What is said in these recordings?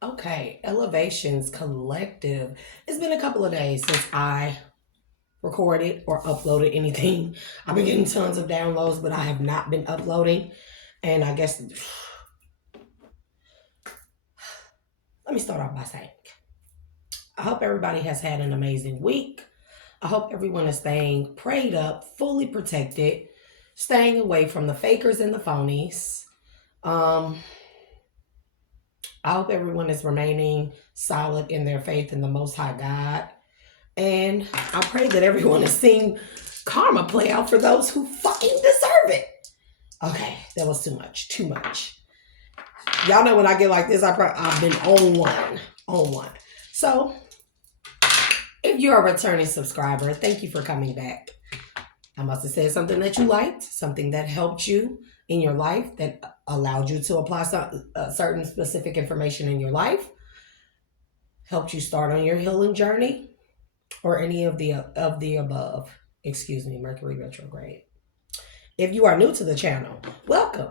Okay, Elevations Collective. It's been a couple of days since I recorded or uploaded anything. I've been getting tons of downloads, but I have not been uploading. And I guess, let me start off by saying, I hope everybody has had an amazing week. I hope everyone is staying prayed up, fully protected, staying away from the fakers and the phonies. Um, I hope everyone is remaining solid in their faith in the Most High God. And I pray that everyone has seen karma play out for those who fucking deserve it. Okay, that was too much. Too much. Y'all know when I get like this, I've been on one. On one. So, if you're a returning subscriber, thank you for coming back. I must have said something that you liked, something that helped you in your life, that allowed you to apply certain specific information in your life, helped you start on your healing journey, or any of the above. Excuse me, Mercury retrograde. If you are new to the channel, welcome.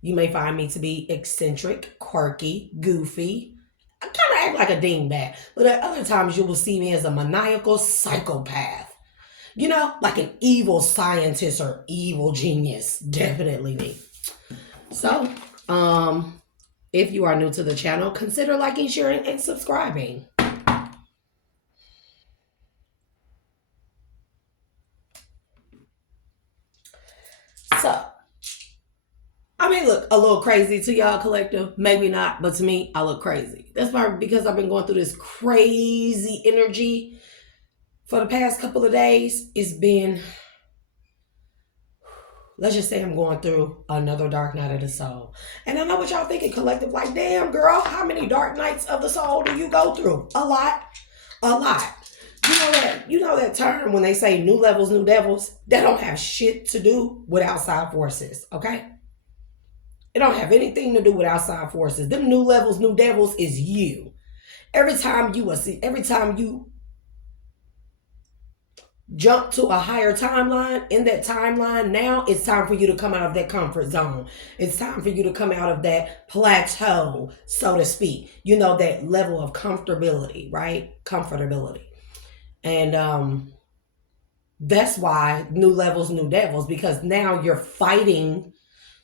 You may find me to be eccentric, quirky, goofy. I kind of act like a dingbat, but at other times you will see me as a maniacal psychopath. You know, like an evil scientist or evil genius. Definitely me. So, if you are new to the channel, consider liking, sharing, and subscribing. So, I may look a little crazy to y'all collective, maybe not, but to me, I look crazy. That's probably because I've been going through this crazy energy for the past couple of days. It's been, let's just say I'm going through another dark night of the soul. And I know what y'all thinking, collective, like, damn, girl, how many dark nights of the soul do you go through? A lot. A lot. You know that term when they say new levels, new devils? That don't have shit to do with outside forces, okay? It don't have anything to do with outside forces. Them new levels, new devils is you. Every time you jump to a higher timeline, in that timeline now, it's time for you to come out of that comfort zone. It's time for you to come out of that plateau, so to speak. You know, that level of comfortability, right? Comfortability. And that's why new levels, new devils, because now you're fighting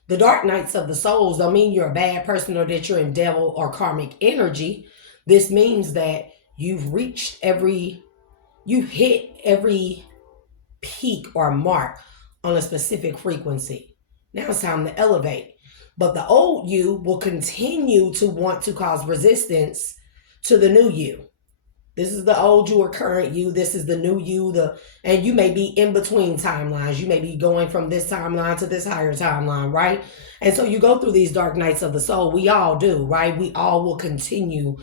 the dark nights of the souls. Don't mean you're a bad person or that you're in devil or karmic energy. This means that you've hit every peak or mark on a specific frequency. Now it's time to elevate. But the old you will continue to want to cause resistance to the new you. This is the old you or current you. This is the new you. And you may be in between timelines. You may be going from this timeline to this higher timeline, right? And so you go through these dark nights of the soul. We all do, right? We all will continue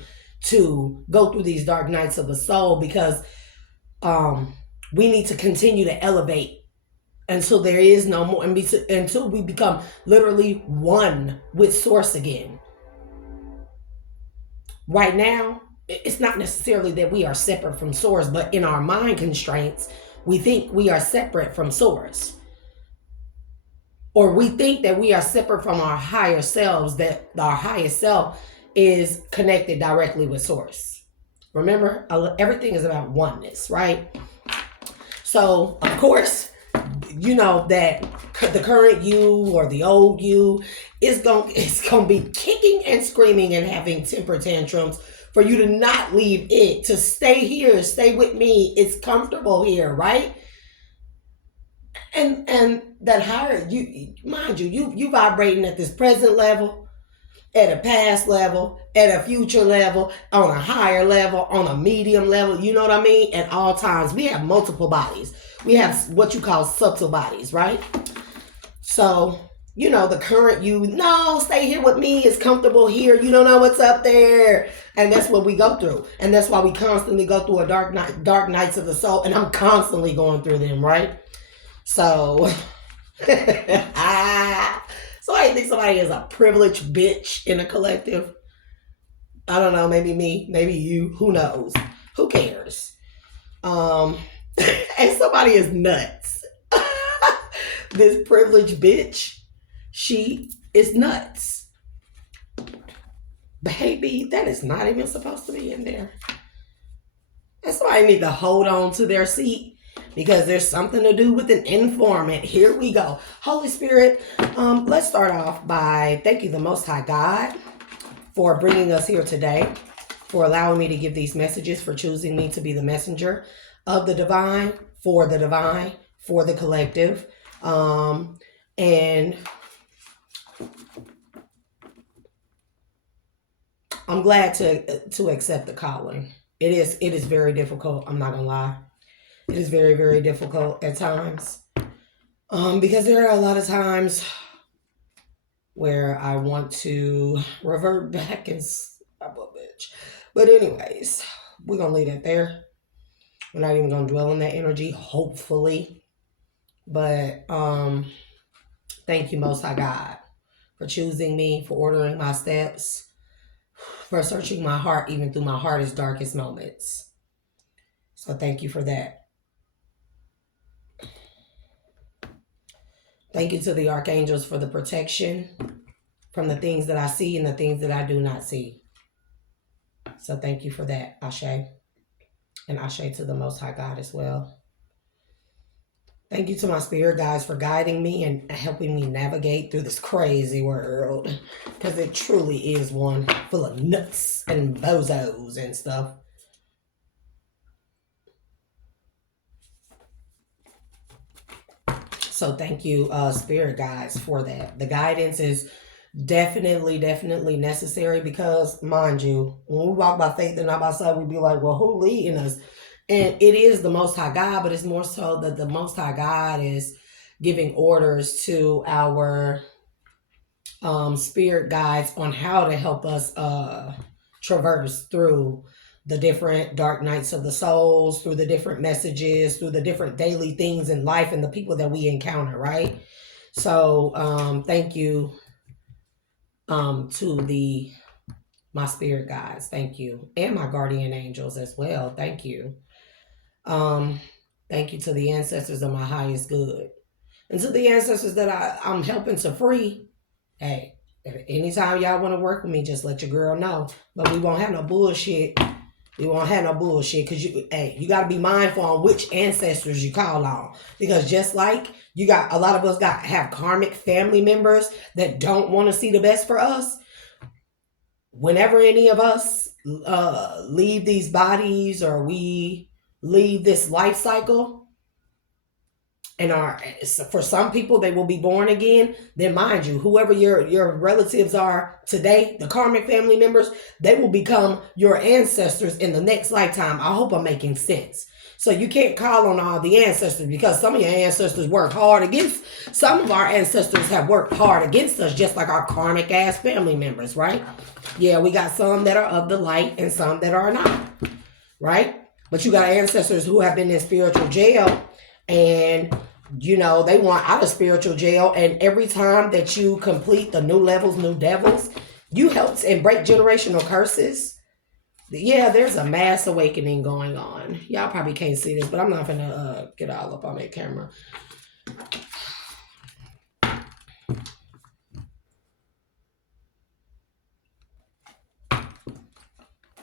to go through these dark nights of the soul because we need to continue to elevate until there is no more, until we become literally one with source again. Right now, it's not necessarily that we are separate from source, but in our mind constraints, we think we are separate from source. Or we think that we are separate from our higher selves, that our highest self is connected directly with source. Remember, everything is about oneness, right? So, of course, you know that the current you or the old you is going to be kicking and screaming and having temper tantrums for you to not leave it, to stay here, stay with me. It's comfortable here, right? And that higher, mind you vibrating at this present level, at a past level, at a future level, on a higher level, on a medium level, you know what I mean? At all times. We have multiple bodies. We have what you call subtle bodies, right? So, you know, the current you, no, stay here with me, it's comfortable here, you don't know what's up there. And that's what we go through. And that's why we constantly go through dark nights of the soul. And I'm constantly going through them, right? So, so I think somebody is a privileged bitch in a collective. I don't know, maybe me, maybe you, who knows? Who cares? And somebody is nuts. This privileged bitch, she is nuts. Baby, that is not even supposed to be in there. That's why I need to hold on to their seat because there's something to do with an informant. Here we go. Holy Spirit, let's start off by thank you, the Most High God, for bringing us here today, for allowing me to give these messages, for choosing me to be the messenger of the divine, for the collective. And I'm glad to accept the calling. It is very difficult. I'm not gonna lie. It is very, very difficult at times. Because there are a lot of times where I want to revert back and stop a bitch. But anyways, we're gonna leave that there. We're not even gonna dwell on that energy, hopefully. But thank you, Most High God, for choosing me, for ordering my steps, for searching my heart even through my hardest, darkest moments. So thank you for that. Thank you to the archangels for the protection from the things that I see and the things that I do not see. So thank you for that, Ashe. And Ashe to the Most High God as well. Thank you to my spirit guides for guiding me and helping me navigate through this crazy world. Because it truly is one full of nuts and bozos and stuff. So thank you, spirit guides, for that. The guidance is definitely necessary because, mind you, when we walk by faith and not by sight, we be like, well, who leading us? And it is the Most High God, but it's more so that the Most High God is giving orders to our spirit guides on how to help us traverse through the different dark nights of the souls, through the different messages, through the different daily things in life and the people that we encounter, right? So thank you to my spirit guides. Thank you. And my guardian angels as well. Thank you. Thank you to the ancestors of my highest good. And to the ancestors that I'm helping to free. Hey, anytime y'all want to work with me, just let your girl know. But we won't have no bullshit. We won't have no bullshit because you got to be mindful on which ancestors you call on. Because just like you got, a lot of us have karmic family members that don't want to see the best for us. Whenever any of us leave these bodies or we leave this life cycle, and for some people they will be born again, then mind you, whoever your relatives are today, the karmic family members, they will become your ancestors in the next lifetime. I hope I'm making sense. So you can't call on all the ancestors because some of your ancestors worked hard against, some of our ancestors have worked hard against us, just like our karmic ass family members, right? Yeah, we got some that are of the light and some that are not, right? But you got ancestors who have been in spiritual jail and, you know, they want out of spiritual jail. And every time that you complete the new levels, new devils, you help and break generational curses. Yeah, there's a mass awakening going on. Y'all probably can't see this, but I'm not gonna get all up on that camera.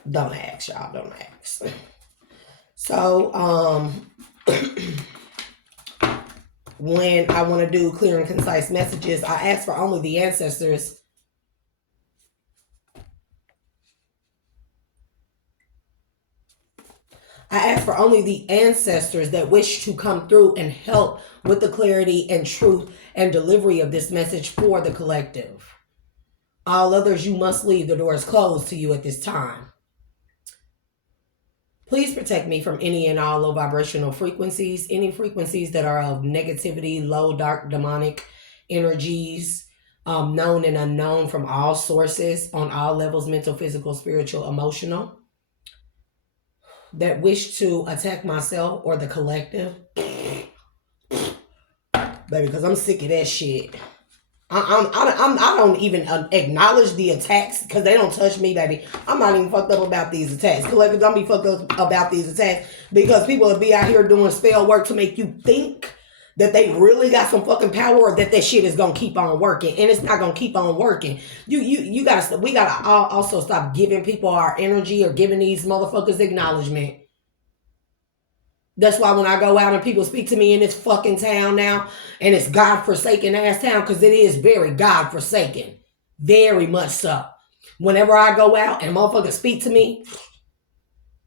Don't ask, y'all. Don't ask. So, when I want to do clear and concise messages, I ask for only the ancestors. I ask for only the ancestors that wish to come through and help with the clarity and truth and delivery of this message for the collective. All others, you must leave. The door is closed to you at this time. Please protect me from any and all low vibrational frequencies, any frequencies that are of negativity, low, dark, demonic energies, known and unknown from all sources on all levels, mental, physical, spiritual, emotional, that wish to attack myself or the collective. Baby, because I'm sick of that shit. I don't even acknowledge the attacks because they don't touch me, baby. I'm not even fucked up about these attacks. Collective, don't be fucked up about these attacks because people will be out here doing spell work to make you think that they really got some fucking power, or that shit is gonna keep on working, and it's not gonna keep on working. You gotta, we gotta also stop giving people our energy or giving these motherfuckers acknowledgement. That's why when I go out and people speak to me in this fucking town now, and it's God-forsaken ass town, because it is very God-forsaken. Very much so. Whenever I go out and motherfuckers speak to me,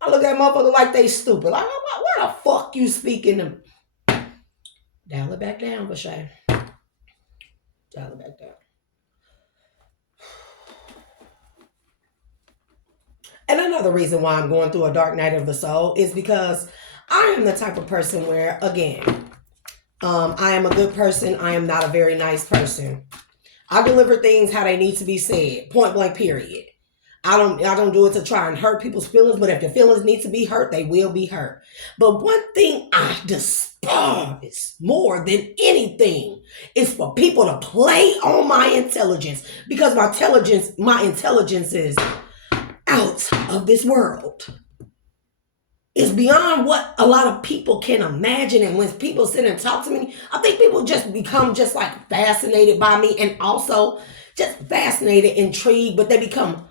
I look at motherfuckers like they stupid. Like, why the fuck you speaking to me? Dial it back down, Bashay. Dial it back down. And another reason why I'm going through a dark night of the soul is because I am the type of person where, again, I am a good person. I am not a very nice person. I deliver things how they need to be said. Point blank, period. I don't do it to try and hurt people's feelings, but if the feelings need to be hurt, they will be hurt. But one thing I despise more than anything is for people to play on my intelligence, because my intelligence is out of this world. It's beyond what a lot of people can imagine. And when people sit and talk to me, I think people just become just like fascinated by me, and also just fascinated, intrigued, but they become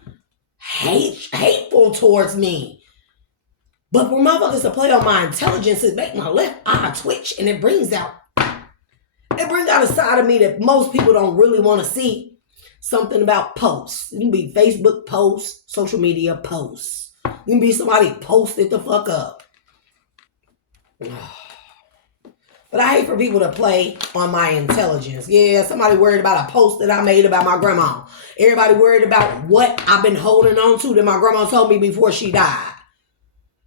hateful towards me. But for motherfuckers to play on my intelligence, it makes my left eye twitch, and it brings out a side of me that most people don't really want to see. Something about posts. It can be Facebook posts, social media posts. It can be somebody posted the fuck up. But I hate for people to play on my intelligence. Yeah, somebody worried about a post that I made about my grandma. Everybody worried about what I've been holding on to that my grandma told me before she died.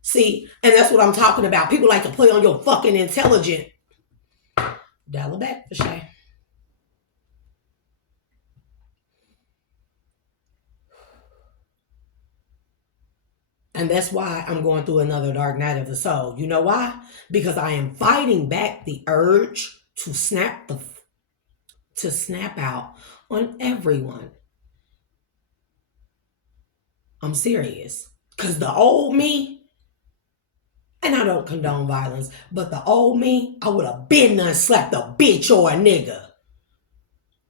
See, and that's what I'm talking about. People like to play on your fucking intelligence. Dial it back, for sure. And that's why I'm going through another dark night of the soul. You know why? Because I am fighting back the urge to snap out on everyone. I'm serious. Because the old me, and I don't condone violence, but the old me, I would have been done slapped a bitch or a nigga.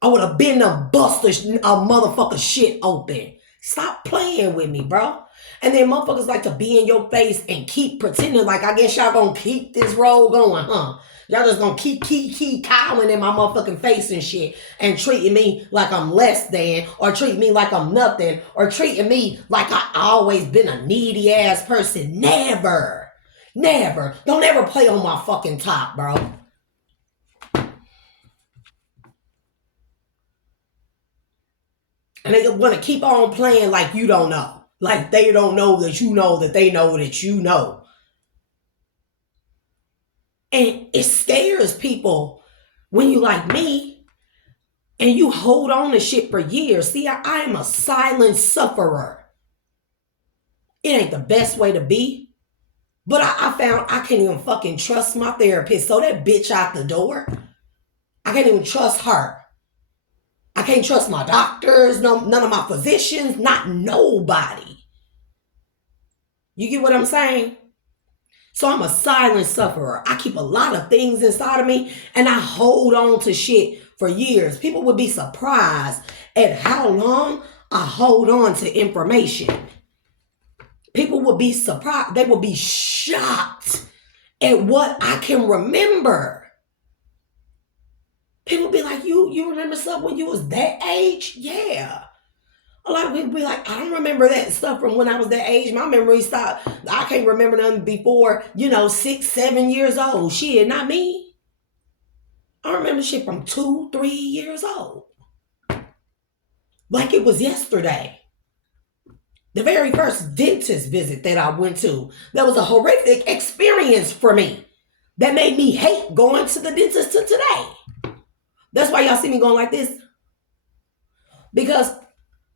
I would have been done bust a motherfucker shit open. Stop playing with me, bro. And then motherfuckers like to be in your face and keep pretending like, I guess y'all gonna keep this roll going, huh? Y'all just gonna keep cowing in my motherfucking face and shit, and treating me like I'm less than, or treat me like I'm nothing, or treating me like I always been a needy ass person. Never. Never. Don't ever play on my fucking top, bro. And they want to keep on playing like you don't know. Like they don't know that you know that they know that you know. And it scares people when you like me and you hold on to shit for years. See, I am a silent sufferer. It ain't the best way to be. But I found I can't even fucking trust my therapist. So that bitch out the door, I can't even trust her. I can't trust my doctors, none of my physicians, not nobody. You get what I'm saying? So I'm a silent sufferer. I keep a lot of things inside of me, and I hold on to shit for years. People would be surprised at how long I hold on to information. People would be surprised. They would be shocked at what I can remember. People be like, you remember stuff when you was that age? Yeah. A lot of people be like, I don't remember that stuff from when I was that age. My memory stopped. I can't remember nothing before, 6, 7 years old. Shit, not me. I remember shit from 2, 3 years old. Like it was yesterday. The very first dentist visit that I went to, that was a horrific experience for me. That made me hate going to the dentist to today. That's why y'all see me going like this. Because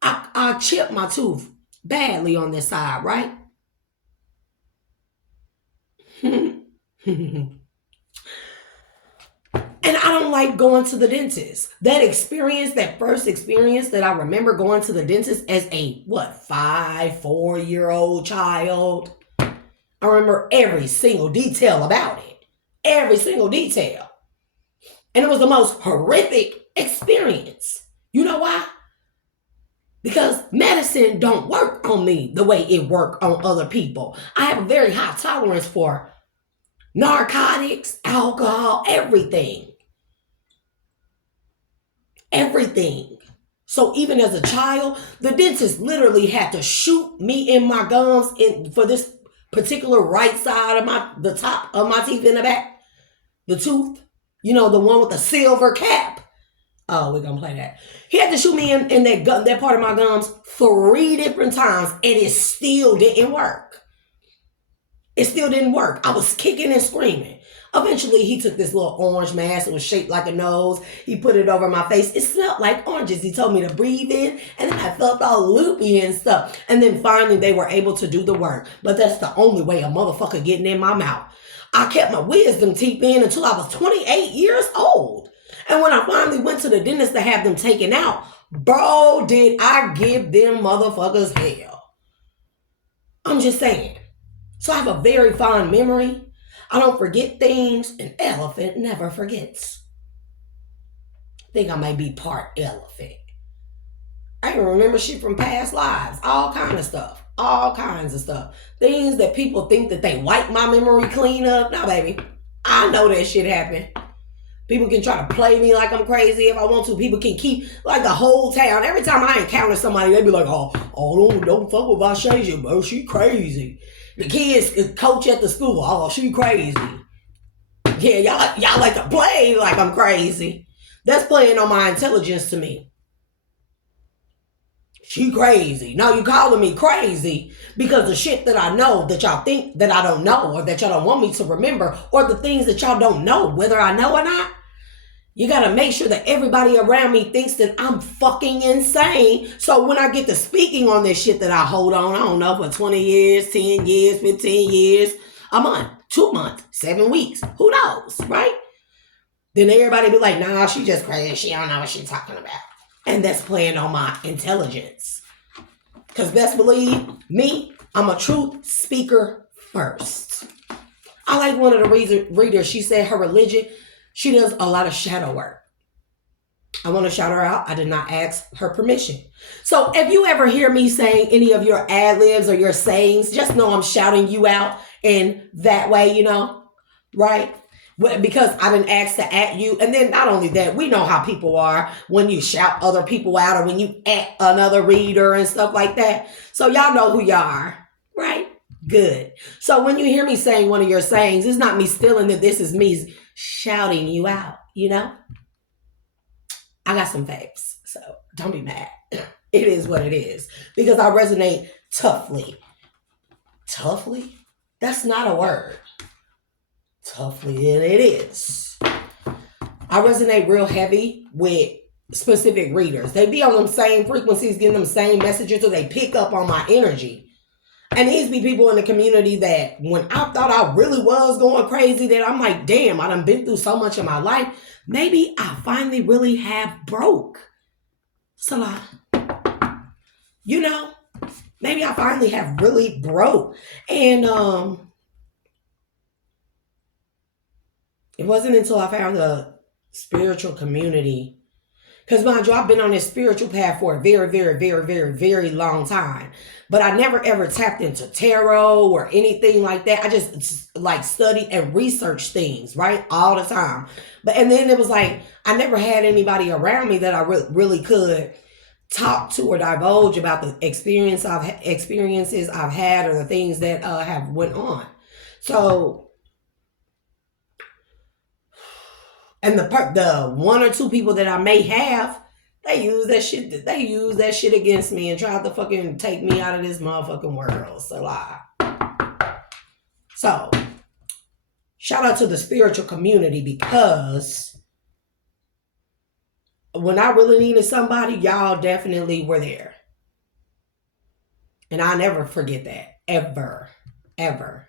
I chipped my tooth badly on this side, right? And I don't like going to the dentist. That experience, that first experience that I remember going to the dentist as a, 4-year-old child. I remember every single detail about it. Every single detail. And it was the most horrific experience. You know why? Because medicine don't work on me the way it work on other people. I have a very high tolerance for narcotics, alcohol, everything. Everything. So even as a child, the dentist literally had to shoot me in my gums for this particular right side of the top of my teeth in the back. The tooth, the one with the silver cap. Oh, we're gonna play that. He had to shoot me in that part of my gums 3 different times, and it still didn't work. It still didn't work. I was kicking and screaming. Eventually, he took this little orange mask. It was shaped like a nose. He put it over my face. It smelled like oranges. He told me to breathe in, and then I felt all loopy and stuff. And then finally, they were able to do the work. But that's the only way a motherfucker getting in my mouth. I kept my wisdom teeth in until I was 28 years old. And when I finally went to the dentist to have them taken out, bro, did I give them motherfuckers hell. I'm just saying. So I have a very fond memory. I don't forget things. An elephant never forgets. I think I might be part elephant. I can remember shit from past lives. All kinds of stuff. All kinds of stuff. Things that people think that they wipe my memory clean up. Nah, baby. I know that shit happened. People can try to play me like I'm crazy if I want to. People can keep, like the whole town. Every time I encounter somebody, they be like, oh, don't fuck with Vashasia, bro. She crazy. The kids coach at the school. Oh, she crazy. Yeah, y'all like to play like I'm crazy. That's playing on my intelligence to me. She crazy. No, you calling me crazy because the shit that I know that y'all think that I don't know, or that y'all don't want me to remember, or the things that y'all don't know, whether I know or not. You got to make sure that everybody around me thinks that I'm fucking insane. So when I get to speaking on this shit that I hold on, I don't know, for 20 years, 10 years, 15 years, a month, 2 months, 7 weeks, who knows, right? Then everybody be like, nah, she just crazy. She don't know what she's talking about. And that's playing on my intelligence. Because best believe me, I'm a truth speaker first. I like one of the readers, she said her religion, she does a lot of shadow work. I want to shout her out. I did not ask her permission. So if you ever hear me saying any of your ad-libs or your sayings, just know I'm shouting you out in that way, right? Because I didn't ask to at you. And then not only that, we know how people are when you shout other people out or when you at another reader and stuff like that. So y'all know who y'all are, right? Good. So when you hear me saying one of your sayings, it's not me stealing it. This is me shouting you out, I got some faves, so don't be mad. It is what it is. Because I resonate toughly. Toughly? That's not a word. Toughly, it is. I resonate real heavy with specific readers. They be on them same frequencies, getting them same messages, so they pick up on my energy. And these be people in the community that when I thought I really was going crazy, that I'm like, damn, I done been through so much in my life. Maybe I finally really have broke. Salah. Maybe I finally have really broke. And it wasn't until I found a spiritual community. Because mind you, I've been on this spiritual path for a very, very, very, very, very long time. But I never ever tapped into tarot or anything like that. I just like study and research things, right? All the time. And then it was like, I never had anybody around me that I really could talk to or divulge about the experiences I've had or the things that have went on. So, and the 1 or 2 people that I may have, they use that shit against me and try to fucking take me out of this motherfucking world. So, shout out to the spiritual community, because when I really needed somebody, y'all definitely were there. And I'll never forget that. Ever. Ever.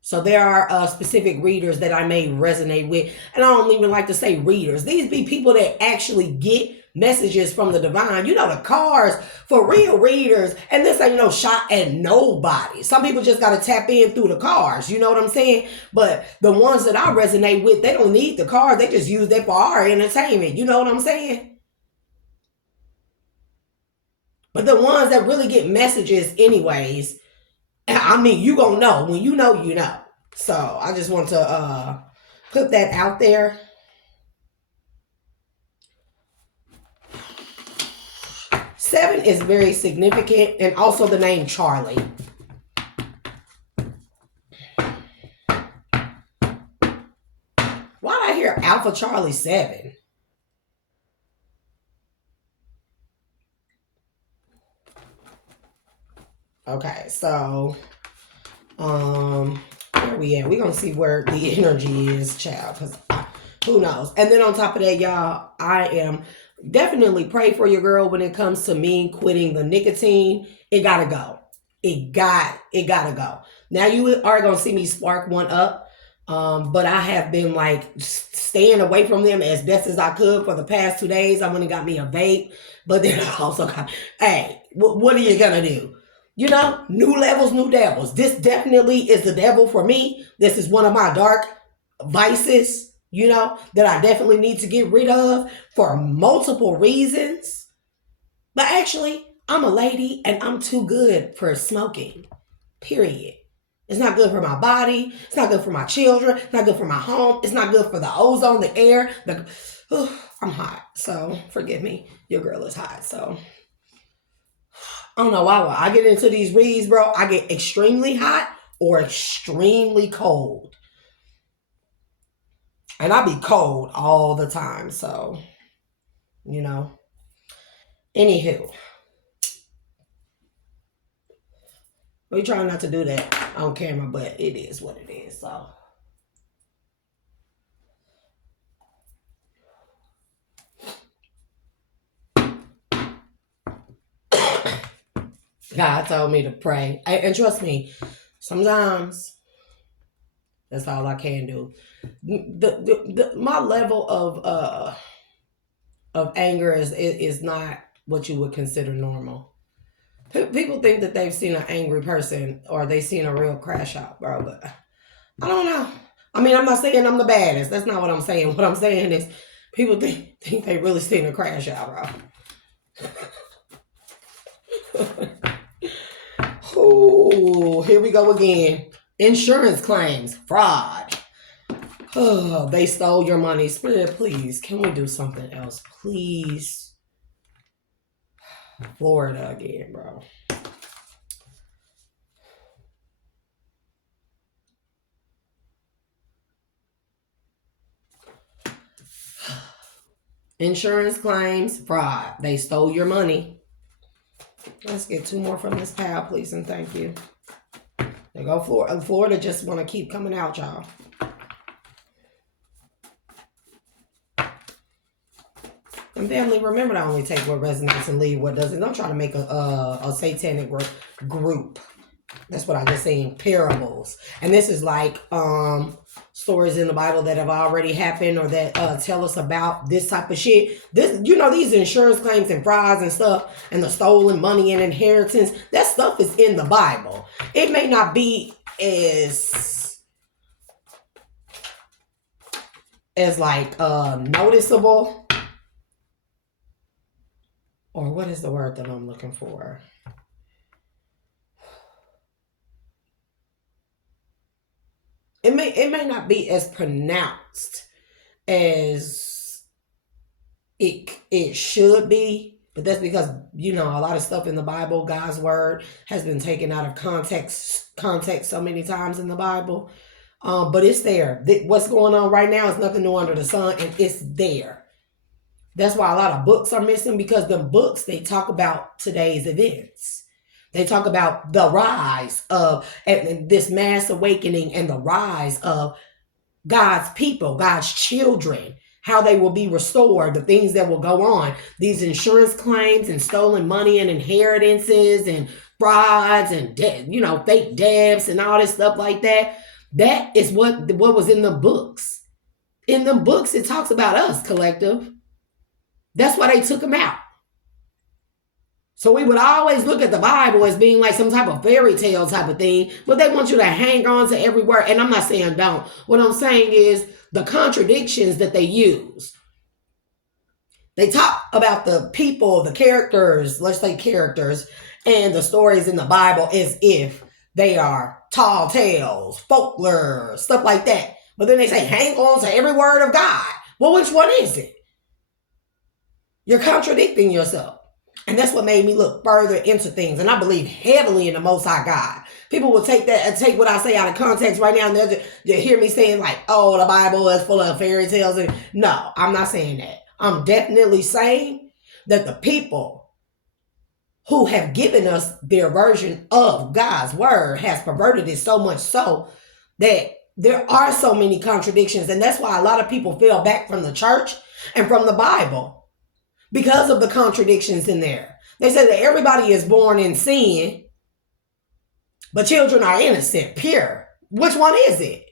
So there are specific readers that I may resonate with. And I don't even like to say readers. These be people that actually get messages from the divine. You know, the cards for real readers, and this ain't no shot at nobody. Some people just got to tap in through the cards. You know what I'm saying? But the ones that I resonate with, they don't need the cards. They just use that for our entertainment. You know what I'm saying? But the ones that really get messages anyways, I mean, you gonna know. When you know, you know. So I just want to put that out there. Seven is very significant, and also the name Charlie. Why did I hear Alpha Charlie 7? Okay, so where we at? We're gonna see where the energy is, child, because who knows? And then on top of that, y'all, I am definitely pray for your girl when it comes to me quitting the nicotine. It gotta go. It gotta go. Now you are gonna see me spark one up. But I have been like staying away from them as best as I could for the past 2 days. I went and got me a vape, but then I also got, hey, what are you gonna do? You know, new levels, new devils. This definitely is the devil for me. This is one of my dark vices, you know, that I definitely need to get rid of for multiple reasons. But actually, I'm a lady and I'm too good for smoking, period. It's not good for my body. It's not good for my children. It's not good for my home. It's not good for the ozone, the air. I'm hot, so forgive me. Your girl is hot, so I don't know why. When I get into these reads, bro, I get extremely hot or extremely cold. And I be cold all the time, so, you know. Anywho. We try not to do that on camera, but it is what it is, so. God told me to pray. And trust me, sometimes that's all I can do. My level of anger is not what you would consider normal. People think that they've seen an angry person or they've seen a real crash out, bro. But I don't know. I mean, I'm not saying I'm the baddest. That's not what I'm saying. What I'm saying is people think they really seen a crash out, bro. Oh, here we go again. Insurance claims, fraud. Oh, they stole your money. Spirit, please, can we do something else? Please. Florida again, bro. Insurance claims, fraud. They stole your money. Let's get 2 more from this pal, please, and thank you. There go Florida. Florida just want to keep coming out, y'all. And family, remember to only take what resonates and leave what doesn't. Don't try to make a satanic group. That's what I just saying. Parables. And this is like stories in the Bible that have already happened or that tell us about this type of shit. This, you know, these insurance claims and frauds and stuff and the stolen money and inheritance, that stuff is in the Bible. It may not be as like noticeable, or what is the word that I'm looking for? It may not be as pronounced as it should be, but that's because, you know, a lot of stuff in the Bible, God's word, has been taken out of context so many times in the Bible. But it's there. What's going on right now is nothing new under the sun, and it's there. That's why a lot of books are missing, because the books, they talk about today's events. They talk about the rise of this mass awakening and the rise of God's people, God's children, how they will be restored, the things that will go on. These insurance claims and stolen money and inheritances and frauds and fake debts and all this stuff like that. That is what was in the books. In the books, it talks about us, collective. That's why they took him out. So we would always look at the Bible as being like some type of fairy tale type of thing, but they want you to hang on to every word. And I'm not saying don't. What I'm saying is the contradictions that they use. They talk about the people, the characters, let's say characters, and the stories in the Bible as if they are tall tales, folklore, stuff like that. But then they say, hang on to every word of God. Well, which one is it? You're contradicting yourself. And that's what made me look further into things. And I believe heavily in the Most High God. People will take that and take what I say out of context right now, and they'll hear me saying like, oh, the Bible is full of fairy tales. And no, I'm not saying that. I'm definitely saying that the people who have given us their version of God's word has perverted it so much so that there are so many contradictions. And that's why a lot of people fell back from the church and from the Bible. Because of the contradictions in there. They say that everybody is born in sin, but children are innocent, pure. Which one is it?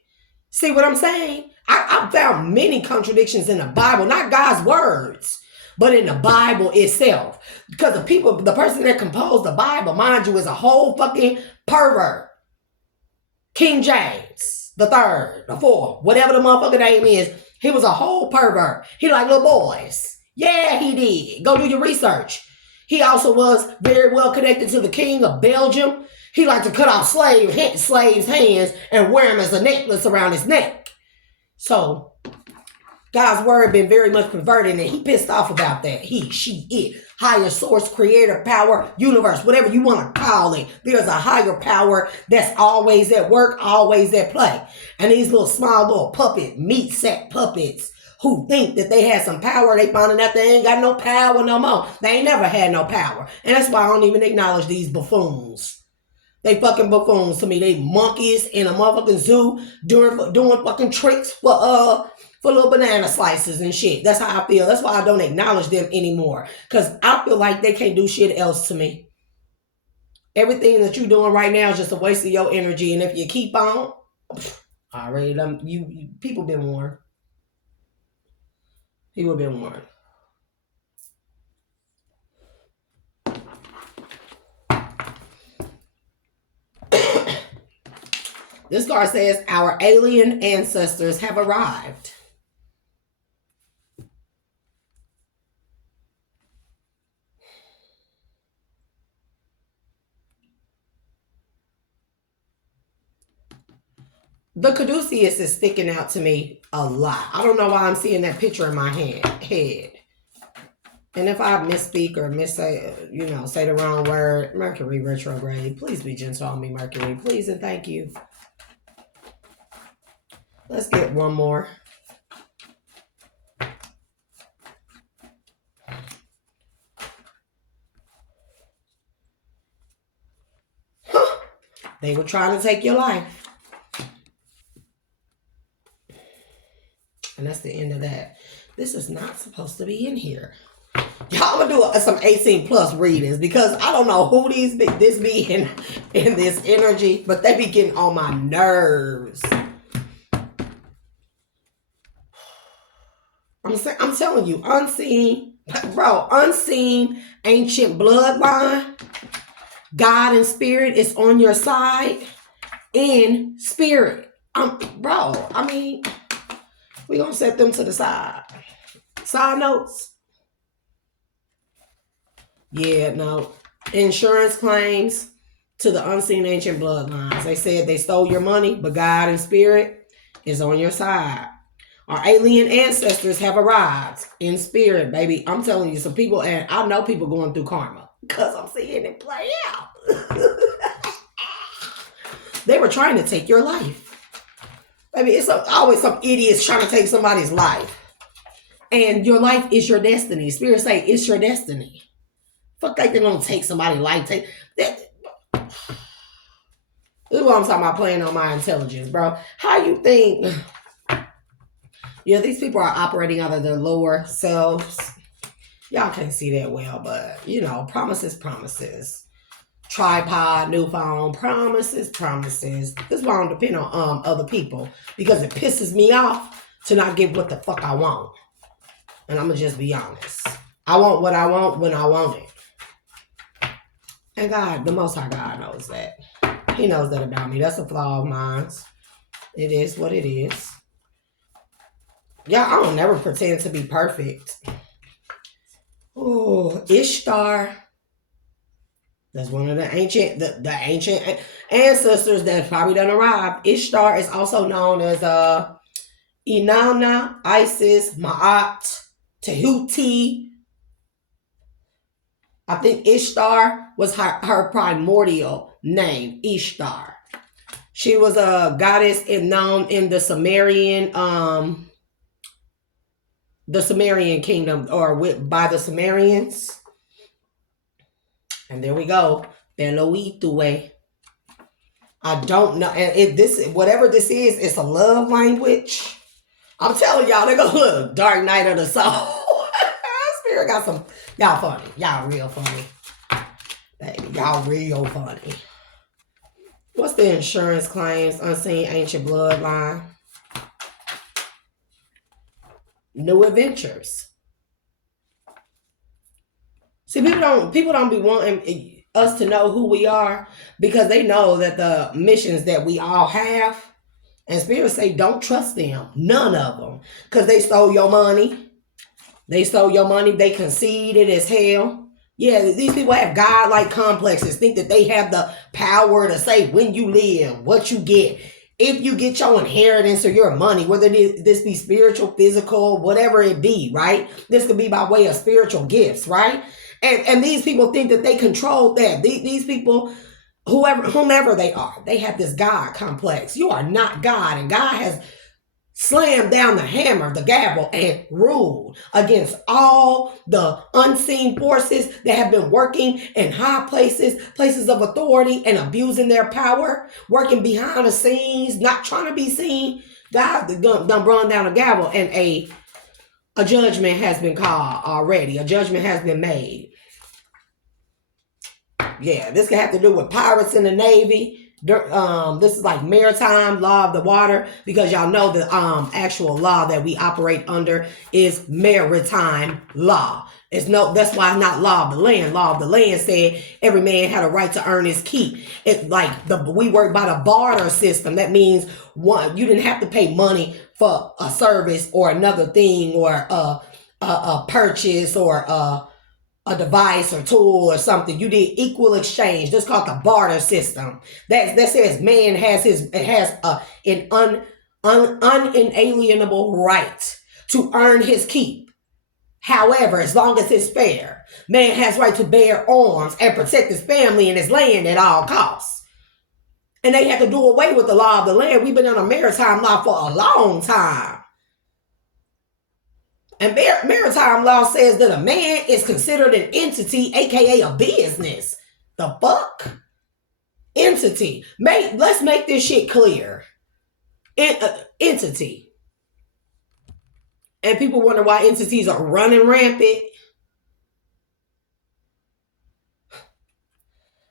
See what I'm saying? I found many contradictions in the Bible, not God's words, but in the Bible itself. Because the person that composed the Bible, mind you, is a whole fucking pervert. King James, the third, the fourth, whatever the motherfucker name is, he was a whole pervert. He liked little boys. Yeah, he did. Go do your research. He also was very well connected to the king of Belgium. He liked to cut off slaves' hands and wear them as a necklace around his neck. So, God's word been very much perverted, and he pissed off about that. He, she, it. Higher source, creator, power, universe, whatever you want to call it. There's a higher power that's always at work, always at play. And these little small little puppet, meat sack puppets, who think that they had some power, they finding out they ain't got no power no more. They ain't never had no power. And that's why I don't even acknowledge these buffoons. They fucking buffoons to me. They monkeys in a motherfucking zoo doing fucking tricks for little banana slices and shit. That's how I feel. That's why I don't acknowledge them anymore. Because I feel like they can't do shit else to me. Everything that you're doing right now is just a waste of your energy. And if you keep on, already, people been warned. People been warned. This card says, our alien ancestors have arrived. The caduceus is sticking out to me a lot. I don't know why I'm seeing that picture in my head. And if I misspeak or say the wrong word, Mercury retrograde, please be gentle on me, Mercury. Please and thank you. Let's get one more. They were trying to take your life. And that's the end of that. This is not supposed to be in here. Y'all gonna do some 18 plus readings because I don't know who this be in this energy, but they be getting on my nerves. I'm telling you, unseen ancient bloodline, God and spirit is on your side in spirit. We're going to set them to the side. Side notes. Yeah, no. Insurance claims to the unseen ancient bloodlines. They said they stole your money, but God and spirit is on your side. Our alien ancestors have arrived in spirit, baby. I'm telling you, some people, and I know people going through karma because I'm seeing it play out. They were trying to take your life. Baby, it's always some idiots trying to take somebody's life. And your life is your destiny. Spirit say it's your destiny. Fuck like they're going to take somebody's life. This is what I'm talking about, playing on my intelligence, bro. How you think... Yeah, these people are operating out of their lower selves. Y'all can't see that well, but, promises. Tripod, new phone, promises. This is why I don't depend on other people, because it pisses me off to not get what the fuck I want. And I'm going to just be honest. I want what I want when I want it. And God, the Most High God knows that. He knows that about me. That's a flaw of mine. It is what it is. Y'all, I don't never pretend to be perfect. Oh, Ishtar. That's one of the ancient ancestors that probably done arrived. Ishtar is also known as Inanna, Isis, Ma'at, Tehuti. I think Ishtar was her primordial name, Ishtar. She was a goddess known in the Sumerian kingdom, or by the Sumerians. And there we go. Beloitue. I don't know. And whatever this is, it's a love language. I'm telling y'all, they go, look, Dark Night of the Soul. Spirit got some, y'all funny. Y'all real funny. Baby, y'all real funny. What's the insurance claims? Unseen ancient bloodline. New adventures. See, people don't be wanting us to know who we are, because they know that the missions that we all have, and Spirit say, don't trust them. None of them. Because they stole your money. They stole your money. They conceited as hell. Yeah, these people have God-like complexes. Think that they have the power to say when you live, what you get. If you get your inheritance or your money, whether this be spiritual, physical, whatever it be, right? This could be by way of spiritual gifts, right? And these people think that they control that. These people, whomever they are, they have this God complex. You are not God, and God has slammed down the hammer, the gavel, and ruled against all the unseen forces that have been working in high places of authority, and abusing their power, working behind the scenes, not trying to be seen. God done brought down a gavel, and a judgment has been called already. A judgment has been made. Yeah, this can have to do with pirates in the Navy. This is like maritime law of the water, because y'all know the actual law that we operate under is maritime law. That's why it's not law of the land. Law of the land said every man had a right to earn his keep. It's like we work by the barter system. That means you didn't have to pay money for a service or another thing, or a purchase, or a device or tool or something. You did equal exchange. That's called the barter system. That says man has an unalienable right to earn his keep. However, as long as it's fair, man has right to bear arms and protect his family and his land at all costs. And they had to do away with the law of the land. We've been on a maritime law for a long time. And maritime law says that a man is considered an entity, aka a business. The fuck? Entity. Let's make this shit clear. Entity. And people wonder why entities are running rampant.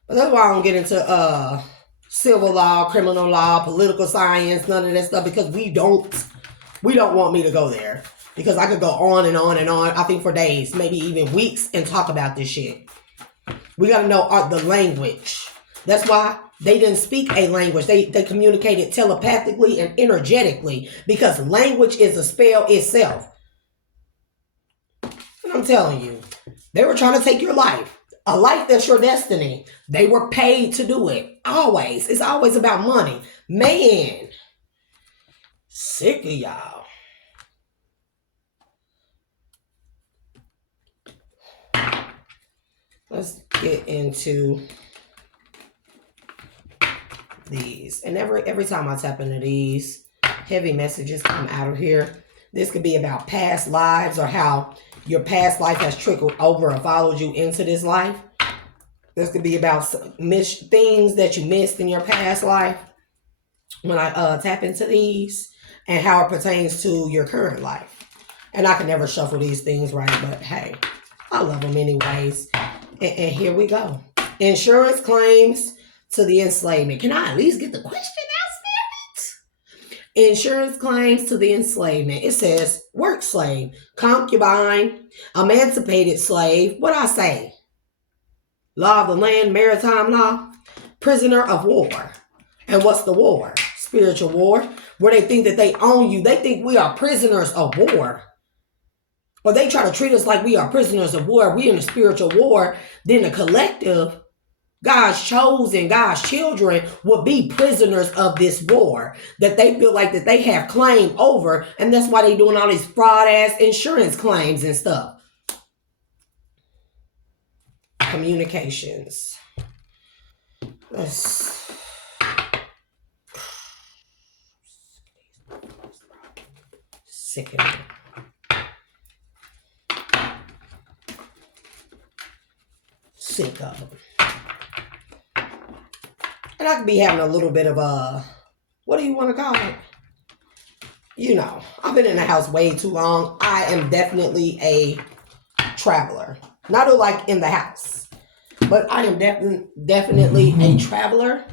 But that's why I don't get into civil law, criminal law, political science, none of that stuff, because we don't want me to go there. Because I could go on and on and on, I think for days, maybe even weeks, and talk about this shit. We got to know the language. That's why they didn't speak a language. They communicated telepathically and energetically, because language is a spell itself. And I'm telling you, they were trying to take your life. A life that's your destiny. They were paid to do it. Always. It's always about money. Man. Sick of y'all. Let's get into these. And every time I tap into these, heavy messages come out of here. This could be about past lives, or how your past life has trickled over or followed you into this life. This could be about things that you missed in your past life when I tap into these, and how it pertains to your current life. And I can never shuffle these things right, but hey, I love them anyways. And here we go. Insurance claims to the enslavement. Can I at least get the question out, Spirit? Insurance claims to the enslavement. It says work slave, concubine, emancipated slave. What I say? Law of the land, maritime law, prisoner of war. And what's the war? Spiritual war, where they think that they own you. They think we are prisoners of war. Or they try to treat us like we are prisoners of war. We in a spiritual war. Then the collective, God's chosen, God's children will be prisoners of this war that they feel like that they have claim over. And that's why they doing all these fraud ass insurance claims and stuff. Communications. Let's sick of it. Sick of them. And I could be having a little bit of a, what do you want to call it? You know, I've been in the house way too long. I am definitely a traveler. Not like in the house, but I am definitely a traveler.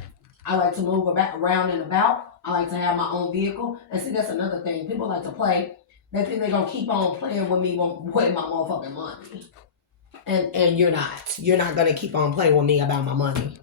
I like to move around and about. I like to have my own vehicle. And see, that's another thing. People like to play. They think they're going to keep on playing with me with my motherfucking money. And you're not. You're not going to keep on playing with me about my money.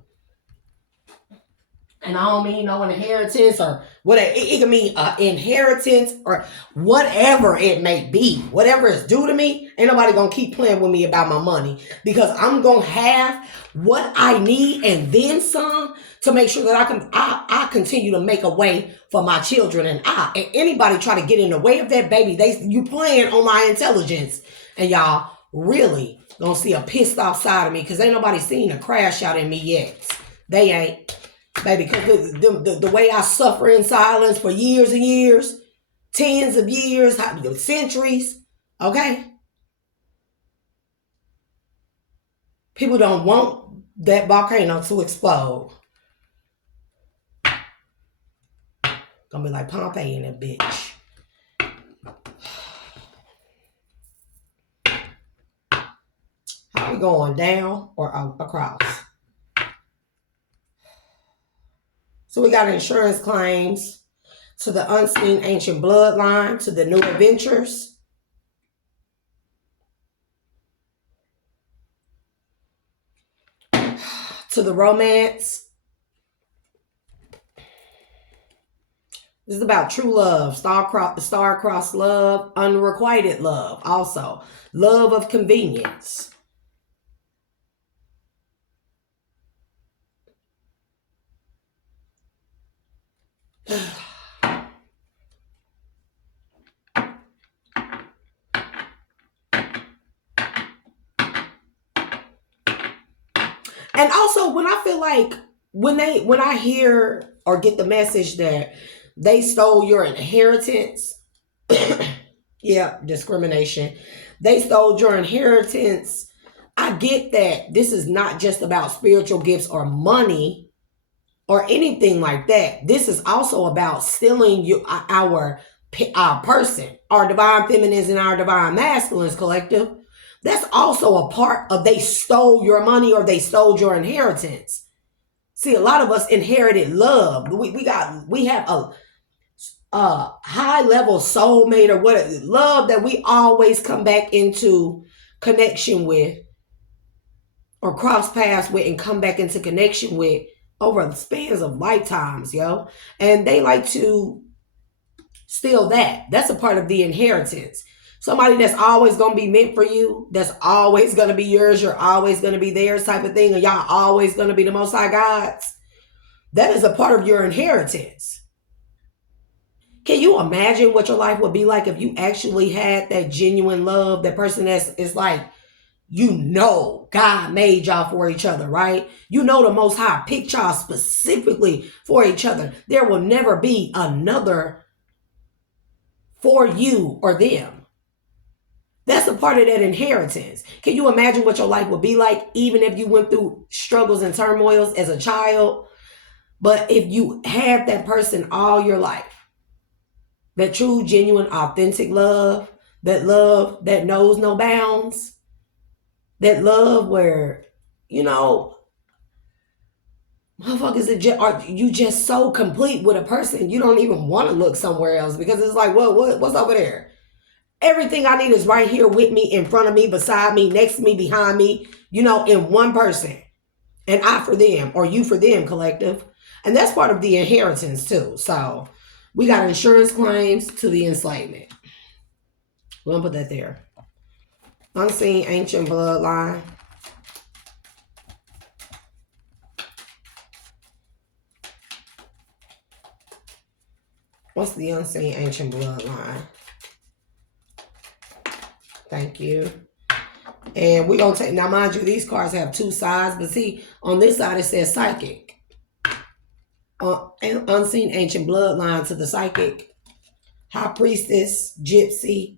And I don't mean no inheritance or whatever. It can mean inheritance or whatever it may be. Whatever is due to me, ain't nobody going to keep playing with me about my money. Because I'm going to have what I need and then some to make sure that I continue to make a way for my children. And anybody try to get in the way of that, baby, you playing on my intelligence. And y'all really going to see a pissed off side of me because ain't nobody seen a crash out in me yet. They ain't. Baby, because the way I suffer in silence for years and years, tens of years, centuries, okay? People don't want that volcano to explode. Gonna be like Pompeii in that bitch. How we going, down or across? So we got insurance claims to the unseen ancient bloodline, to the new adventures. To the romance. This is about true love, star-crossed love, unrequited love also. Love of convenience. And also when I feel like when I hear or get the message that they stole your inheritance, yeah, discrimination. They stole your inheritance. I get that this is not just about spiritual gifts or money or anything like that. This is also about stealing our person, our divine feminines and our divine masculines collective. That's also a part of they stole your money or they stole your inheritance. See, a lot of us inherited love. We have a high level soulmate or what love that we always come back into connection with or cross paths with and come back into connection with over the spans of lifetimes, yo. And they like to steal that. That's a part of the inheritance. Somebody that's always going to be meant for you, that's always going to be yours, you're always going to be theirs type of thing, or y'all always going to be the Most High God's. That is a part of your inheritance. Can you imagine what your life would be like if you actually had that genuine love, that person is like, you know, God made y'all for each other, right? You know the Most High picked y'all specifically for each other. There will never be another for you or them. That's a part of that inheritance. Can you imagine what your life would be like even if you went through struggles and turmoils as a child? But if you had that person all your life, that true, genuine, authentic love that knows no bounds, that love where, you know, Motherfuckers, are you just so complete with a person you don't even want to look somewhere else because it's like, what's over there? Everything I need is right here with me, in front of me, beside me, next to me, behind me, in one person. And I for them, or you for them, collective. And that's part of the inheritance too. So we got insurance claims to the enslavement. We're going to put that there. Unseen ancient bloodline. What's the unseen ancient bloodline? Thank you. And we're going to take, now mind you, these cards have two sides, but see, on this side it says psychic. Unseen ancient bloodline to the psychic. High priestess, gypsy,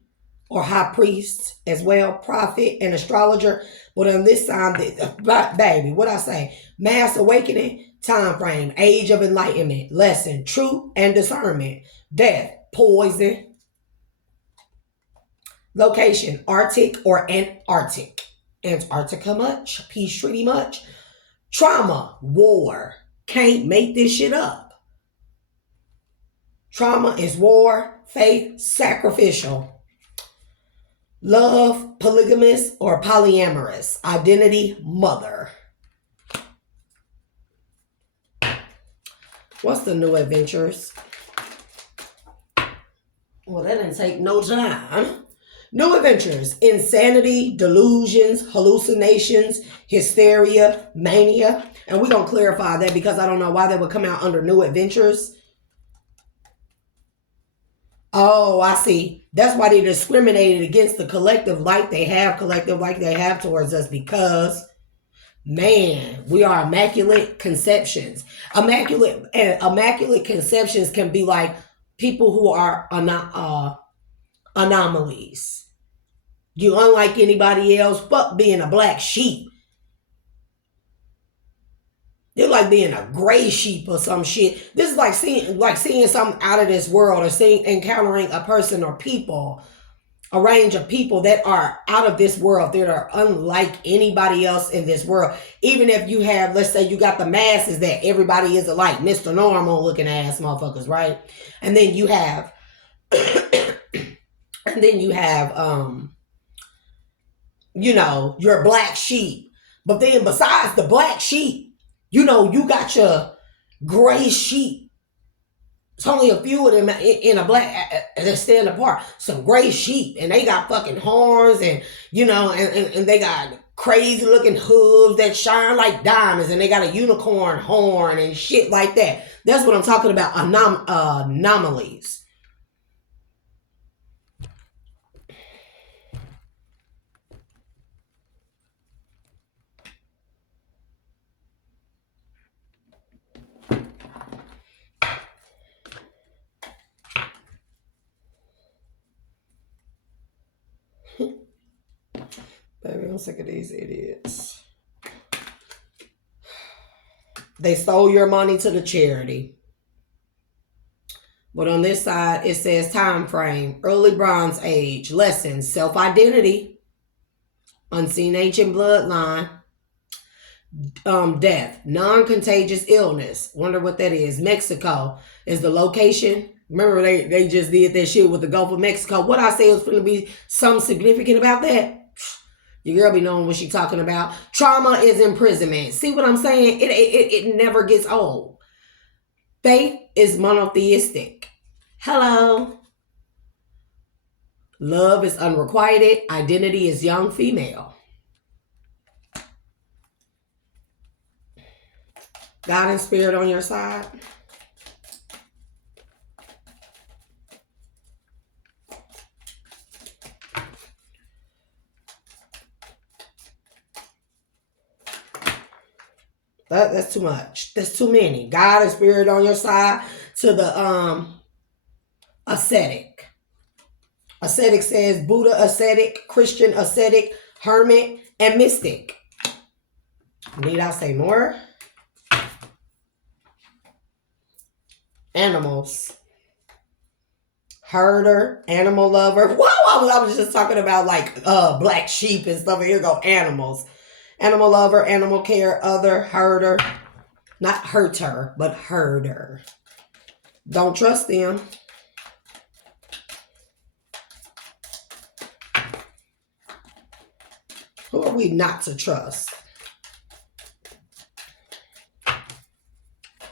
or high priest as well, prophet and astrologer. But on this side, baby, what I say? Mass awakening, time frame, age of enlightenment, lesson, truth and discernment, death, poison. Location, Arctic or Antarctic. Antarctica much, peace treaty much. Trauma, war. Can't make this shit up. Trauma is war, faith, sacrificial. Love, polygamous or polyamorous. Identity, mother. What's the new adventures? Well, that didn't take no time. New adventures, insanity, delusions, hallucinations, hysteria, mania. And we're going to clarify that because I don't know why they would come out under new adventures. Oh, I see. That's why they discriminated against the collective like they have towards us because, man, we are immaculate conceptions. Immaculate conceptions can be like people who are anomalies. You unlike anybody else, fuck being a black sheep. You're like being a gray sheep or some shit. This is like seeing something out of this world or encountering a person or people, a range of people that are out of this world, that are unlike anybody else in this world. Even if you have, let's say you got the masses that everybody is alike, Mr. Normal looking ass motherfuckers, right? And then you have your black sheep. But then besides the black sheep, you got your gray sheep. It's only a few of them in a black that stand apart. Some gray sheep, and they got fucking horns, and and they got crazy looking hooves that shine like diamonds, and they got a unicorn horn and shit like that. That's what I'm talking about. Anomalies. Baby, I'm sick of these idiots. They stole your money to the charity. But on this side, it says time frame, early Bronze Age, lessons, self-identity, unseen ancient bloodline, death, non-contagious illness. Wonder what that is. Mexico is the location. Remember, they just did that shit with the Gulf of Mexico. What I say was going to be something significant about that. Your girl be knowing what she talking about. Trauma is imprisonment. See what I'm saying? It never gets old. Faith is monotheistic. Hello. Love is unrequited. Identity is young female. God and spirit on your side. That's too much. That's too many. God and spirit on your side to the ascetic. Ascetic says Buddha ascetic, Christian ascetic, hermit, and mystic. Need I say more? Animals. Herder, animal lover. Whoa, I was just talking about like black sheep and stuff. Here go animals. Animal lover, animal care, other, herder. Not hurter, but herder. Don't trust them. Who are we not to trust?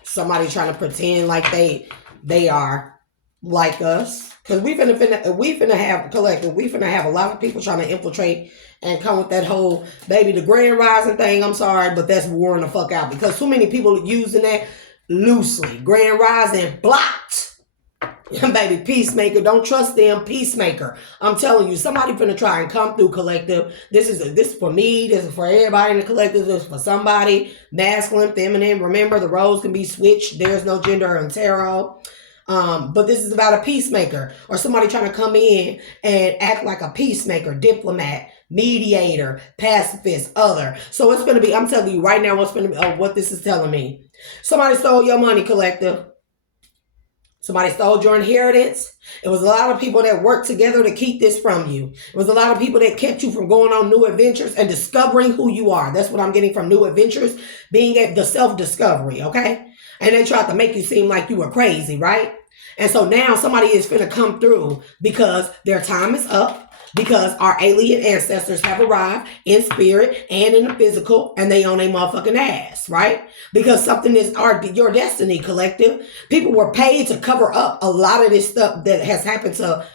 Somebody trying to pretend like they are like us. Because we finna have collective. We finna have a lot of people trying to infiltrate and come with that whole baby the grand rising thing. I'm sorry, but that's wearing the fuck out because too many people are using that loosely. Grand rising blocked. Baby, peacemaker, don't trust them. Peacemaker, I'm telling you, somebody finna try and come through collective. This is for me. This is for everybody in the collective. This is for somebody, masculine, feminine. Remember, the roles can be switched. There's no gender in tarot. But this is about a peacemaker or somebody trying to come in and act like a peacemaker, diplomat, mediator, pacifist, other. So it's going to be, I'm telling you right now, what this is telling me. Somebody stole your money, collective. Somebody stole your inheritance. It was a lot of people that worked together to keep this from you. It was a lot of people that kept you from going on new adventures and discovering who you are. That's what I'm getting from new adventures, being at the self-discovery, okay? And they tried to make you seem like you were crazy, right? And so now somebody is finna come through because their time is up, because our alien ancestors have arrived in spirit and in the physical, and they on their motherfucking ass, right? Because something is your destiny, collective. People were paid to cover up a lot of this stuff that has happened to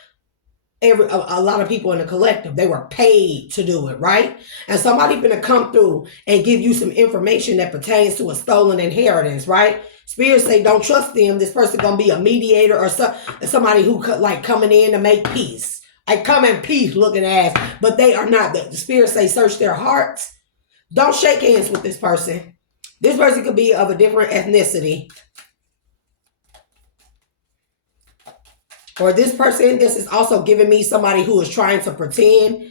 a lot of people in the collective. They were paid to do it, right? And somebody finna come through and give you some information that pertains to a stolen inheritance, right? Spirits say don't trust them. This person gonna be a mediator or somebody who like coming in to make peace. I come in peace looking ass, but they are not. The spirits say search their hearts. Don't shake hands with this person. This person could be of a different ethnicity. Or this person, this is also giving me somebody who is trying to pretend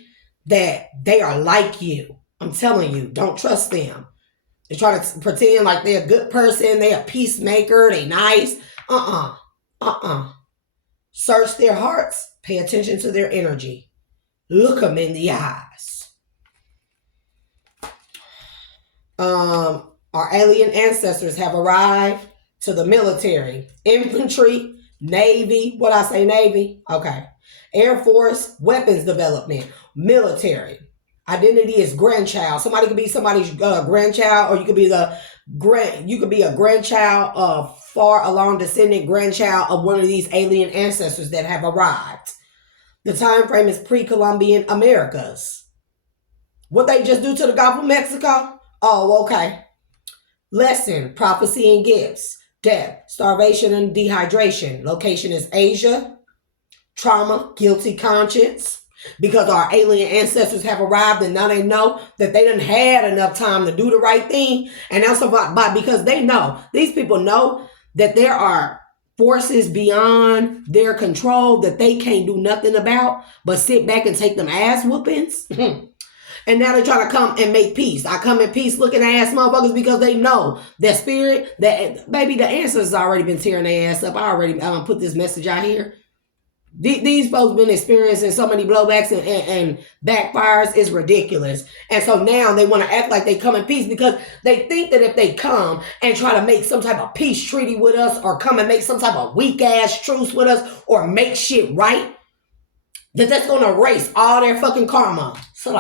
that they are like you. I'm telling you, don't trust them. They're trying to pretend like they're a good person. They're a peacemaker. They nice. Search their hearts. Pay attention to their energy. Look them in the eyes. Our alien ancestors have arrived to the military, infantry, Navy. What I say, Navy? Okay. Air Force, weapons development, military. Identity is grandchild. Somebody could be somebody's grandchild, or you could be a grandchild of far along descendant grandchild of one of these alien ancestors that have arrived. The time frame is pre-Columbian Americas. What they just do to the Gulf of Mexico? Oh, okay. Lesson, prophecy and gifts, death, starvation and dehydration. Location is Asia. Trauma, guilty conscience. Because our alien ancestors have arrived and now they know that they done had enough time to do the right thing. And that's about because they know, these people know that there are forces beyond their control that they can't do nothing about but sit back and take them ass whoopings. And now they're trying to come and make peace. I come in peace looking ass motherfuckers because they know that spirit, that baby, the ancestors already been tearing their ass up. I already put this message out here. These folks been experiencing so many blowbacks and backfires is ridiculous. And so now they want to act like they come in peace because they think that if they come and try to make some type of peace treaty with us or come and make some type of weak ass truce with us or make shit right, that's going to erase all their fucking karma. So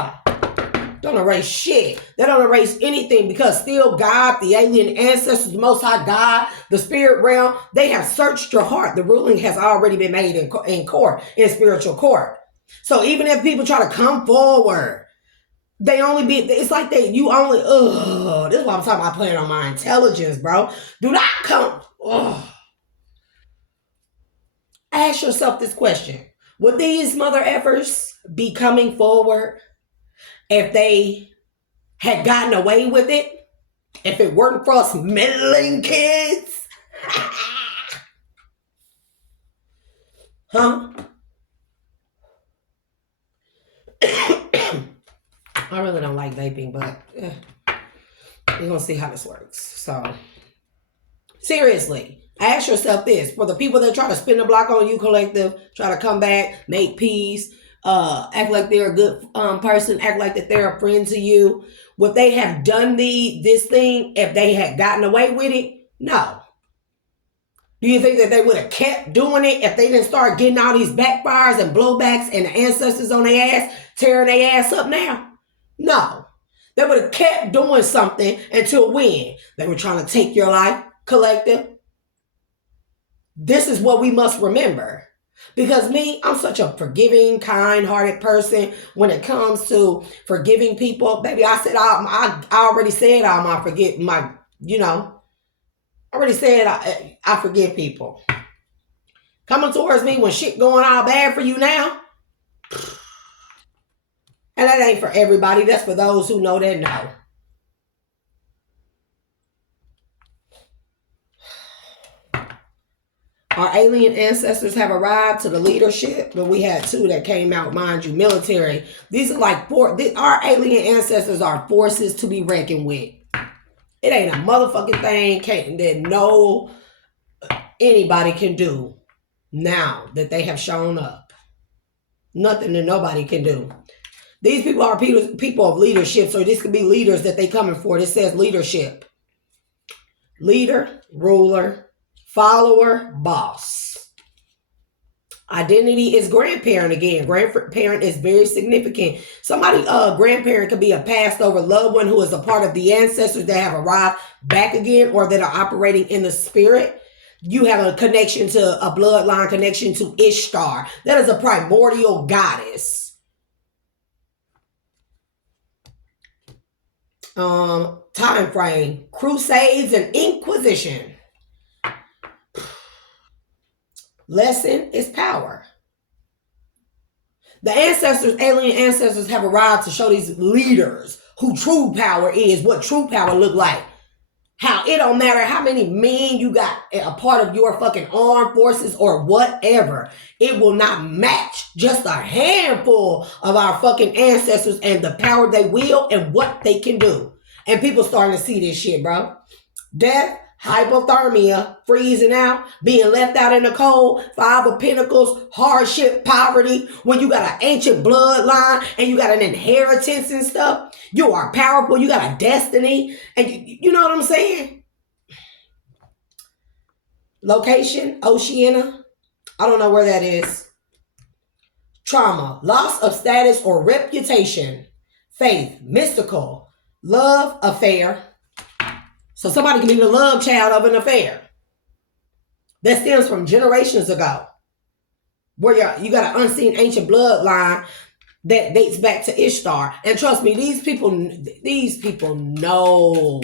don't erase shit. They don't erase anything because still God, the alien ancestors, the Most High God, the spirit realm, they have searched your heart. The ruling has already been made in court, in spiritual court. So even if people try to come forward, it's like this is why I'm talking about playing on my intelligence, bro. Do not come. Ask yourself this question. Would these mother effers be coming forward if they had gotten away with it? If it weren't for us meddling kids? Huh? I really don't like vaping, but we're going to see how this works. So, seriously, ask yourself this. For the people that try to spin the block on you, collective, try to come back, make peace, act like they're a good person, act like that they're a friend to you. would they have done this thing if they had gotten away with it? No. Do you think that they would have kept doing it if they didn't start getting all these backfires and blowbacks and the ancestors on their ass, tearing their ass up now? No. They would have kept doing something until when? They were trying to take your life, collective. This is what we must remember. Because me, I'm such a forgiving, kind-hearted person when it comes to forgiving people. Baby, I already said all my I already said I forgive people. Coming towards me when shit going all bad for you now. And that ain't for everybody. That's for those who know that know. Our alien ancestors have arrived to the leadership, but we had two that came out, mind you, military. These are like our alien ancestors are forces to be reckoned with. It ain't a motherfucking thing that no anybody can do now that they have shown up. Nothing that nobody can do. These people are people of leadership, so this could be leaders that they coming for. This says leadership. Leader, ruler, follower, boss. Identity is grandparent again. Grandparent is very significant. Somebody, grandparent could be a passed over loved one who is a part of the ancestors that have arrived back again or that are operating in the spirit. You have a connection to a bloodline connection to Ishtar. That is a primordial goddess. Time frame, Crusades and Inquisition. Lesson is power. The ancestors, alien ancestors, have arrived to show these leaders who true power is, what true power look like. How it don't matter how many men you got a part of your fucking armed forces or whatever. It will not match just a handful of our fucking ancestors and the power they wield and what they can do. And people starting to see this shit, bro. Death, hypothermia, freezing out, being left out in the cold, 5 of Pentacles, hardship, poverty. When you got an ancient bloodline and you got an inheritance and stuff, you are powerful. You got a destiny. And you know what I'm saying? Location, Oceania. I don't know where that is. Trauma, loss of status or reputation. Faith, mystical. Love, affair. So somebody can be the love child of an affair that stems from generations ago, where you got an unseen ancient bloodline that dates back to Ishtar. And trust me, these people know.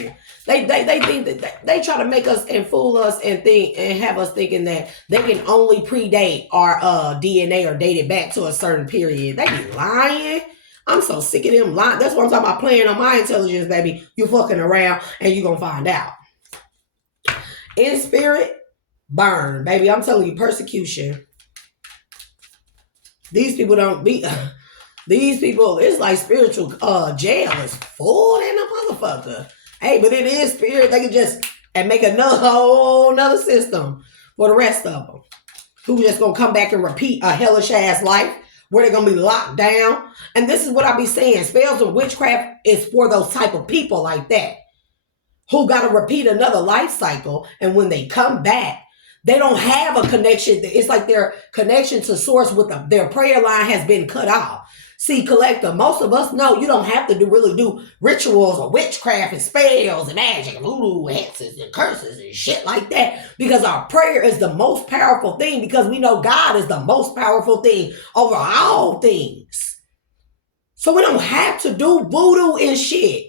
They think that they try to make us and fool us and think and have us thinking that they can only predate our DNA or date it back to a certain period. They be lying. I'm so sick of them lying. That's what I'm talking about, playing on my intelligence, baby. You fucking around and you gonna find out. In spirit, burn, baby. I'm telling you, persecution. These people don't be. These people, it's like spiritual jail is full in a motherfucker. Hey, but it is spirit. They can just and make another whole nother system for the rest of them. Who just gonna come back and repeat a hellish ass life where they're gonna be locked down. And this is what I be saying. Spells and witchcraft is for those type of people like that, who gotta repeat another life cycle. And when they come back, they don't have a connection. It's like their connection to source with their prayer line has been cut off. See, collector, most of us know you don't have to really do rituals or witchcraft and spells and magic and voodoo hexes and curses and shit like that, because our prayer is the most powerful thing, because we know God is the most powerful thing over all things. So we don't have to do voodoo and shit.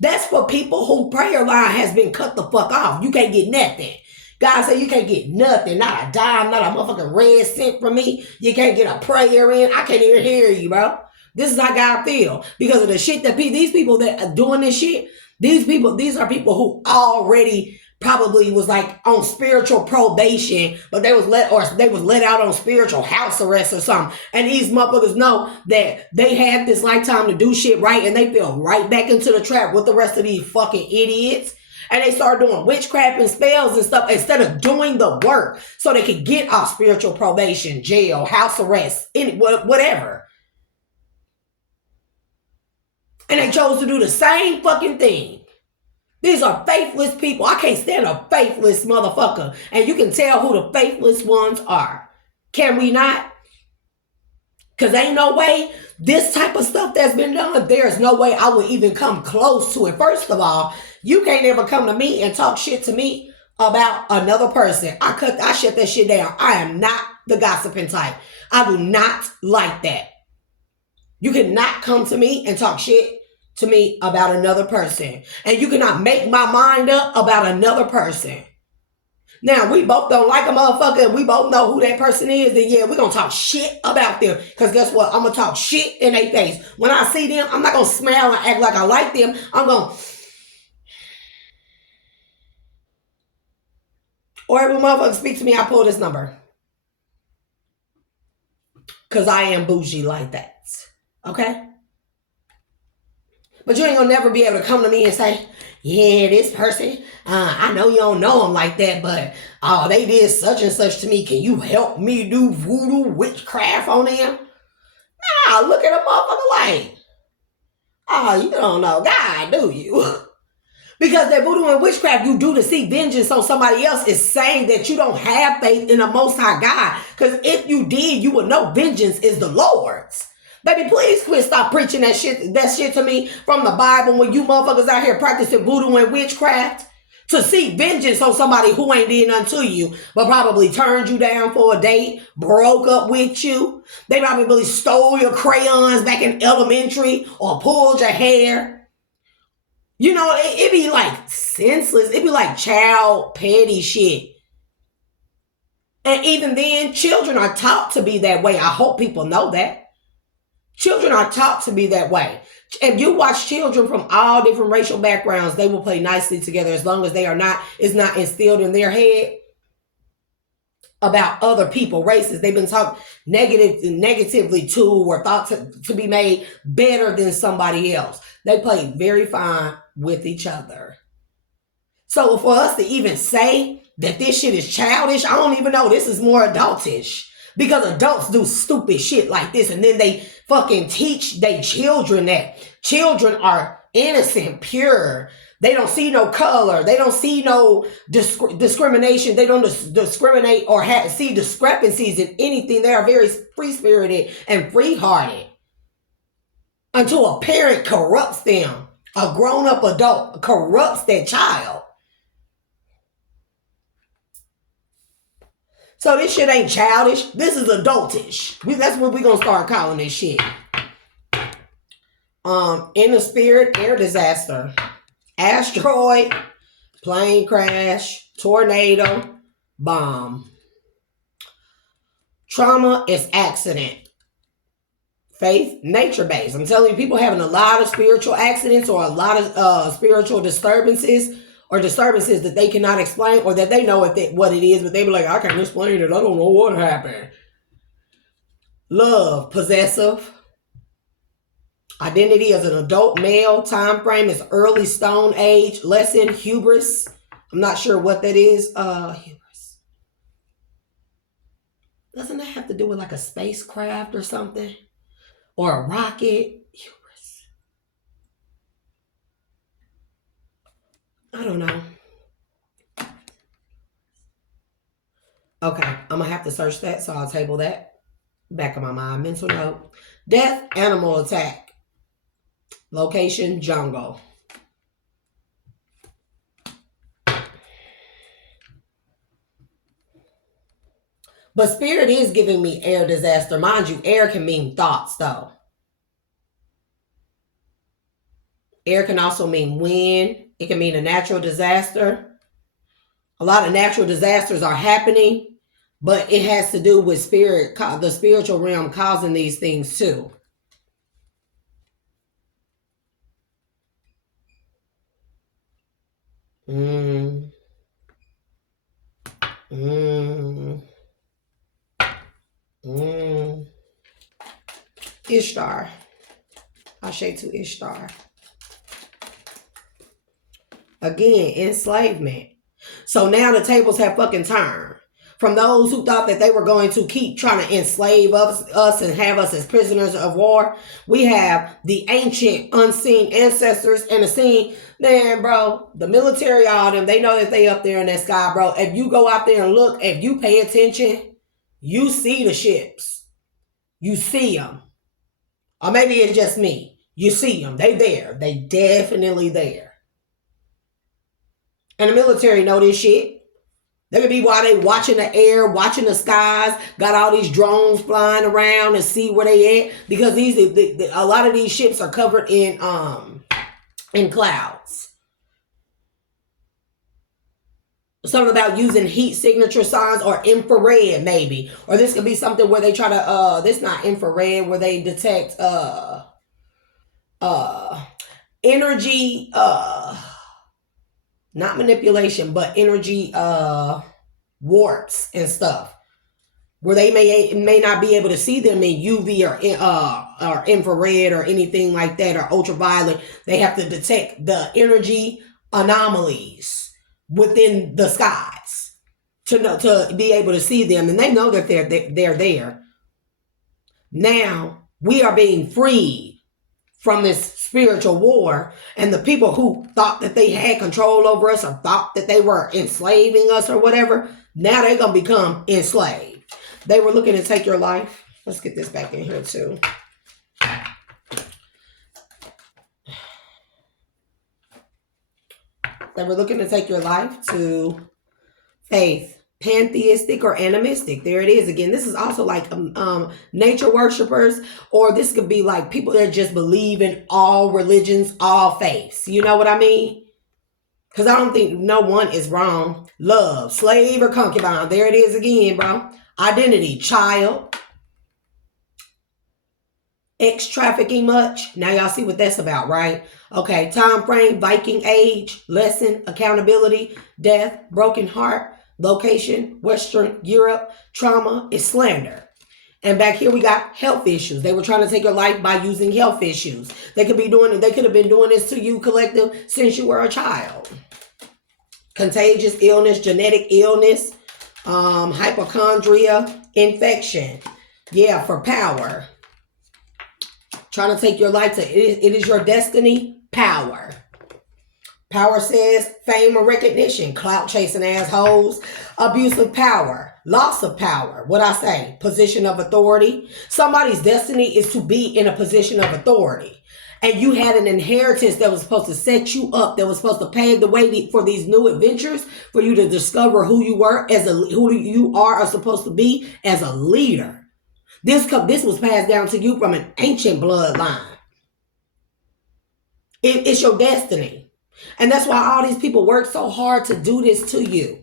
That's for people whose prayer line has been cut the fuck off. You can't get nothing. God said you can't get nothing, not a dime, not a motherfucking red cent from me. You can't get a prayer in. I can't even hear you, bro. This is how God feel. Because of the shit that these people that are doing this shit, these are people who already probably was like on spiritual probation, but they was let out on spiritual house arrest or something. And these motherfuckers know that they had this lifetime to do shit right, and they fell right back into the trap with the rest of these fucking idiots. And they start doing witchcraft and spells and stuff instead of doing the work so they could get off spiritual probation, jail, house arrest, whatever. And they chose to do the same fucking thing. These are faithless people. I can't stand a faithless motherfucker. And you can tell who the faithless ones are. Can we not? Because ain't no way this type of stuff that's been done, there's no way I would even come close to it. First of all, you can't ever come to me and talk shit to me about another person. I shut that shit down. I am not the gossiping type. I do not like that. You cannot come to me and talk shit to me about another person. And you cannot make my mind up about another person. Now, we both don't like a motherfucker and we both know who that person is, then yeah, we're going to talk shit about them. Because guess what? I'm going to talk shit in their face. When I see them, I'm not going to smile and act like I like them. I'm going to... Or if a motherfucker speaks to me, I pull this number. Because I am bougie like that. Okay? But you ain't gonna never be able to come to me and say, yeah, this person, I know you don't know them like that, but they did such and such to me. Can you help me do voodoo witchcraft on them? Nah, look at a motherfucker like, you don't know God, do you? Because that voodoo and witchcraft you do to seek vengeance on somebody else is saying that you don't have faith in the Most High God. Because if you did, you would know vengeance is the Lord's. Baby, please quit stop preaching that shit to me from the Bible when you motherfuckers out here practicing voodoo and witchcraft to seek vengeance on somebody who ain't did nothing to you, but probably turned you down for a date, broke up with you. They probably stole your crayons back in elementary or pulled your hair. You know, it be like senseless. It be like child petty shit. And even then, children are taught to be that way. I hope people know that. Children are taught to be that way. If you watch children from all different racial backgrounds, they will play nicely together as long as it's not instilled in their head about other people, races. They've been taught negatively to or thought to be made better than somebody else. They play very fine with each other. So for us to even say that this shit is childish, I don't even know. This is more adultish. Because adults do stupid shit like this and then they fucking teach their children that. Children are innocent, pure. They don't see no color. They don't see no discrimination. They don't discriminate or see discrepancies in anything. They are very free-spirited and free-hearted. Until a parent corrupts them. A grown-up adult corrupts that child. So this shit ain't childish. This is adultish. That's what we're going to start calling this shit. In the spirit, air disaster. Asteroid, plane crash, tornado, bomb. Trauma is accident. Faith, nature-based. I'm telling you, people having a lot of spiritual accidents or a lot of spiritual disturbances or disturbances that they cannot explain or that they know what it is, but they be like, I can't explain it. I don't know what happened. Love, possessive. Identity as an adult male. Time frame is early stone age. Lesson, hubris. I'm not sure what that is. Hubris. Doesn't that have to do with like a spacecraft or something? Or a rocket? Hubris. I don't know. Okay, I'm going to have to search that, so I'll table that. Back of my mind. Mental note. Death, animal attack. Location, jungle. But spirit is giving me air disaster. Mind you, air can mean thoughts, though. Air can also mean wind. It can mean a natural disaster. A lot of natural disasters are happening, but it has to do with spirit, the spiritual realm causing these things too. Ishtar. Ashe to Ishtar. Again, enslavement. So now the tables have fucking turned. from those who thought that they were going to keep trying to enslave us and have us as prisoners of war. We have the ancient unseen ancestors and the seen. Man, bro, the military, all them, they know that they up there in that sky, bro. If you go out there and look, if you pay attention, you see the ships. You see them. Or maybe it's just me. You see them. They there. They definitely there. And the military know this shit. That could be why they watching the air, watching the skies, got all these drones flying around and see where they at. Because a lot of these ships are covered in clouds. Something about using heat signature signs or infrared maybe. Or this could be something where they try to, this not infrared, where they detect energy, not manipulation, but energy warps and stuff, where they may not be able to see them in UV or infrared or anything like that, or ultraviolet. They have to detect the energy anomalies within the skies to be able to see them, and they know that they're there. Now we are being freed from this spiritual war, and the people who thought that they had control over us or thought that they were enslaving us or whatever, now they're going to become enslaved. They were looking to take your life. Let's get this back in here too. They were looking to take your life to faith. Pantheistic or animistic. There it is again. This is also like nature worshipers, or this could be like people that just believe in all religions, all faiths. You know what I mean? Because I don't think no one is wrong. Love, slave or concubine. There it is again, bro. Identity, child. Ex-trafficking much. Now y'all see what that's about, right? Okay, time frame, Viking age, lesson, accountability, death, broken heart. Location, Western Europe. Trauma is slander. And back here we got health issues. They were trying to take your life by using health issues. They could have been doing this to you, collective, since you were a child. Contagious illness, genetic illness, hypochondria, infection. Yeah, for power. Trying to take your life to it is your destiny, power. Power says fame or recognition, clout chasing assholes, abuse of power, loss of power. What I say, position of authority. Somebody's destiny is to be in a position of authority. And you had an inheritance that was supposed to set you up, that was supposed to pave the way for these new adventures, for you to discover who you were who you are supposed to be as a leader. This was passed down to you from an ancient bloodline. It's your destiny. And that's why all these people work so hard to do this to you.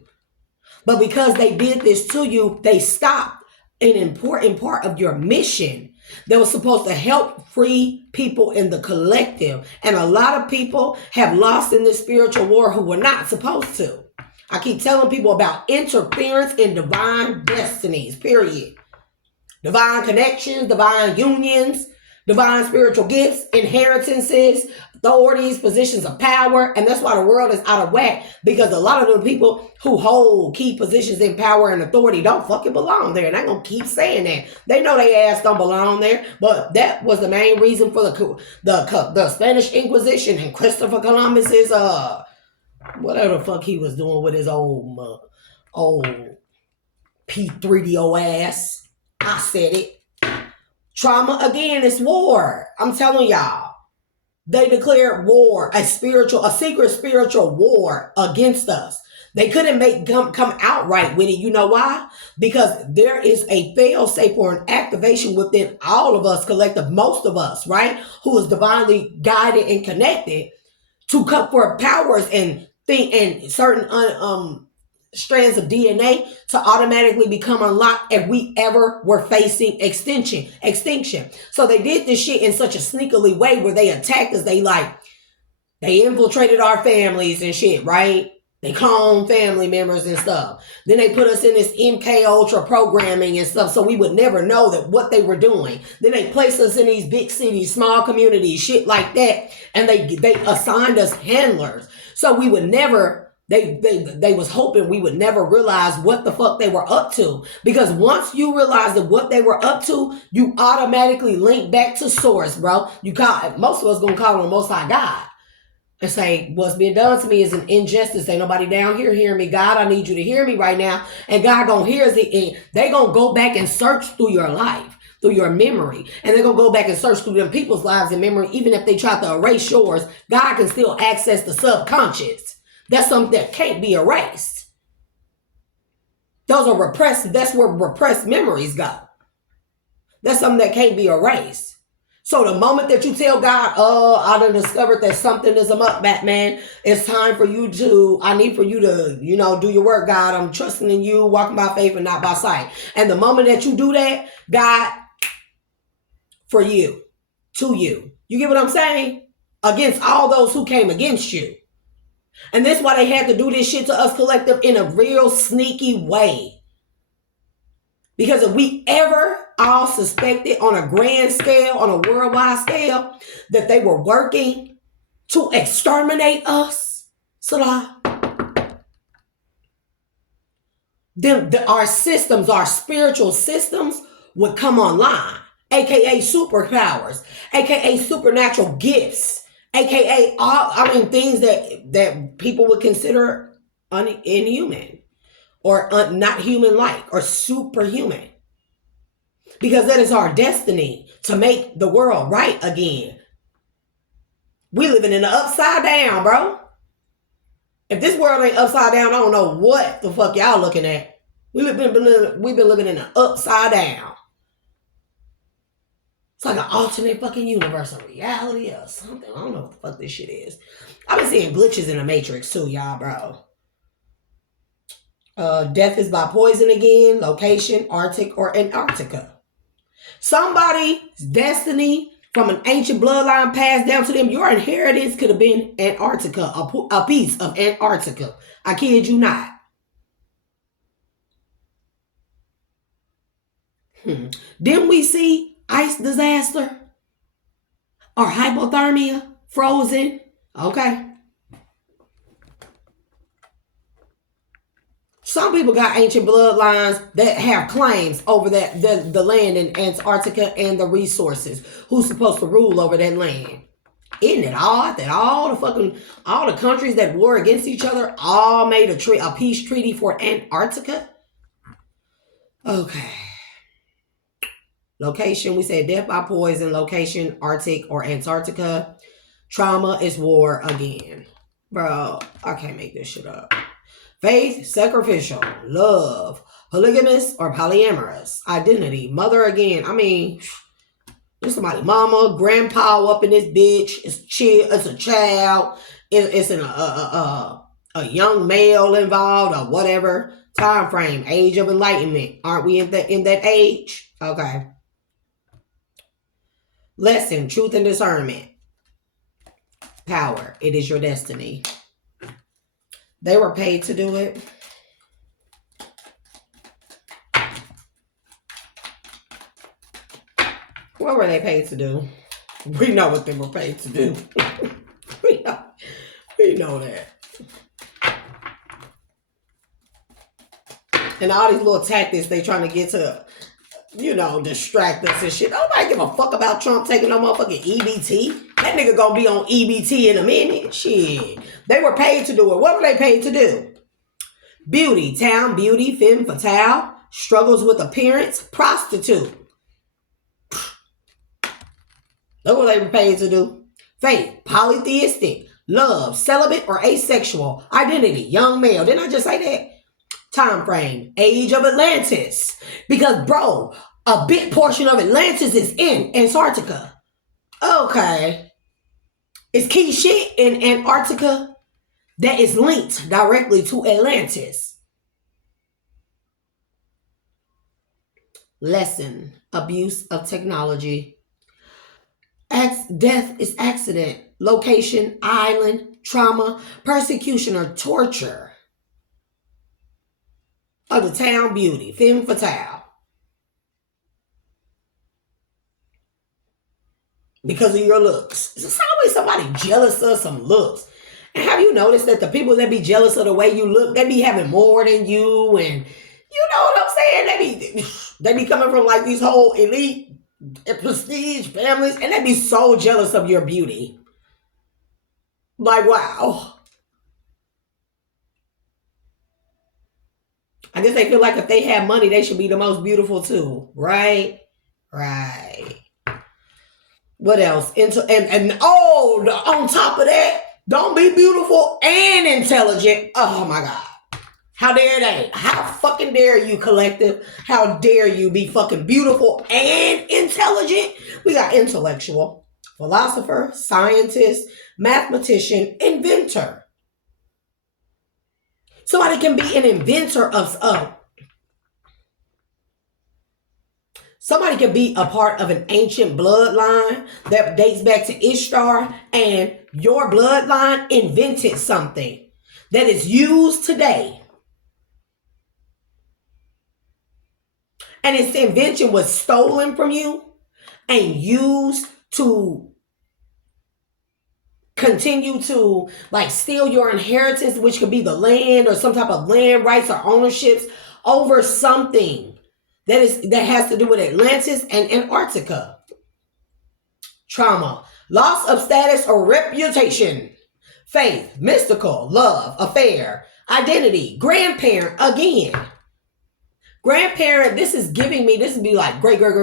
But because they did this to you, they stopped an important part of your mission that was supposed to help free people in the collective. And a lot of people have lost in this spiritual war who were not supposed to. I keep telling people about interference in divine destinies, period. Divine connections, divine unions, divine spiritual gifts, inheritances, authorities, positions of power. And that's why the world is out of whack, because a lot of the people who hold key positions in power and authority don't fucking belong there. And I'm going to keep saying that. They know their ass don't belong there, but that was the main reason for the Spanish Inquisition and Christopher Columbus's, whatever the fuck he was doing with his old P3DO ass. I said it. Trauma, again, is war. I'm telling y'all. They declared war, a secret spiritual war against us. They couldn't come outright with it. You know why? Because there is a fail-safe or an activation within all of us, collective, most of us, right? Who is divinely guided and connected to come for powers and certain strands of DNA to automatically become unlocked if we ever were facing extinction. So they did this shit in such a sneakily way where they attacked us. They infiltrated our families and shit, right? They cloned family members and stuff. Then they put us in this MK Ultra programming and stuff so we would never know that what they were doing. Then they placed us in these big cities, small communities, shit like that. And they assigned us handlers so we would never They was hoping we would never realize what the fuck they were up to. Because once you realize that what they were up to, you automatically link back to source, bro. You call most of us gonna call on the Most High God and say, what's being done to me is an injustice. Ain't nobody down here hearing me. God, I need you to hear me right now. And God gonna hear it. And they gonna go back and search through your life, through your memory. And they're gonna go back and search through them people's lives and memory. Even if they try to erase yours, God can still access the subconscious. That's something that can't be erased. Those are repressed. That's where repressed memories go. That's something that can't be erased. So the moment that you tell God, I done discovered that something is up, Batman, it's time for you to, I need for you to, do your work, God. I'm trusting in you, walking by faith and not by sight. And the moment that you do that, God, for you, to you. You get what I'm saying? Against all those who came against you. And that's why they had to do this shit to us collective in a real sneaky way. Because if we ever all suspected on a grand scale, on a worldwide scale, that they were working to exterminate us, Salah, then our systems, our spiritual systems would come online, aka superpowers, aka supernatural gifts, aka things that people would consider inhuman or not human-like or superhuman. Because that is our destiny, to make the world right again. We living in the upside down, bro. If this world ain't upside down, I don't know what the fuck y'all looking at. We've been living in the upside down. It's like an alternate fucking universe of reality or something. I don't know what the fuck this shit is. I've been seeing glitches in the Matrix too, y'all, bro. Death is by poison again. Location, Arctic or Antarctica. Somebody's destiny from an ancient bloodline passed down to them. Your inheritance could have been Antarctica, a piece of Antarctica. I kid you not. Didn't we see ice disaster or hypothermia, frozen? Okay. Some people got ancient bloodlines that have claims over the land in Antarctica and the resources. Who's supposed to rule over that land? Isn't it odd that all the countries that war against each other all made a peace treaty for Antarctica? Okay. Location, we said death by poison. Location, Arctic or Antarctica. Trauma is war again. Bro, I can't make this shit up. Faith, sacrificial, love, polygamous or polyamorous, identity, mother again. I mean, there's somebody, mama, grandpa up in this bitch. It's a child. It's a young male involved or whatever. Time frame, age of enlightenment. Aren't we in that age? Okay. Lesson, truth and discernment. Power, it is your destiny. They were paid to do it. What were they paid to do? We know what they were paid to do. we know that. And all these little tactics they trying to get to, distract us and shit. Nobody give a fuck about Trump taking no motherfucking EBT. That nigga gonna be on EBT in a minute. Shit. They were paid to do it. What were they paid to do? Beauty, town, beauty, femme fatale, struggles with appearance, prostitute. That's what they were paid to do. Faith, polytheistic, love, celibate or asexual, identity, young male. Didn't I just say that? Time frame, age of Atlantis. Because, bro, a big portion of Atlantis is in Antarctica. Okay. It's key shit in Antarctica that is linked directly to Atlantis. Lesson, abuse of technology. Death is accident. Location, island, trauma, persecution or torture. Of the town beauty, femme fatale. Because of your looks. There's always somebody jealous of some looks. And have you noticed that the people that be jealous of the way you look, they be having more than you, and you know what I'm saying? They be coming from like these whole elite and prestige families, and they be so jealous of your beauty. Like, wow. I guess they feel like if they have money, they should be the most beautiful too, right? Right. What else? On top of that, don't be beautiful and intelligent. Oh my God. How dare they? How fucking dare you, collective? How dare you be fucking beautiful and intelligent? We got intellectual, philosopher, scientist, mathematician, inventor. Somebody can be an inventor of somebody can be a part of an ancient bloodline that dates back to Ishtar, and your bloodline invented something that is used today. And its invention was stolen from you and used to continue to like steal your inheritance, which could be the land or some type of land rights or ownerships over something that has to do with Atlantis and Antarctica. Trauma, loss of status or reputation, faith, mystical, love, affair, identity, grandparent again. Grandparent, this is be like great. Like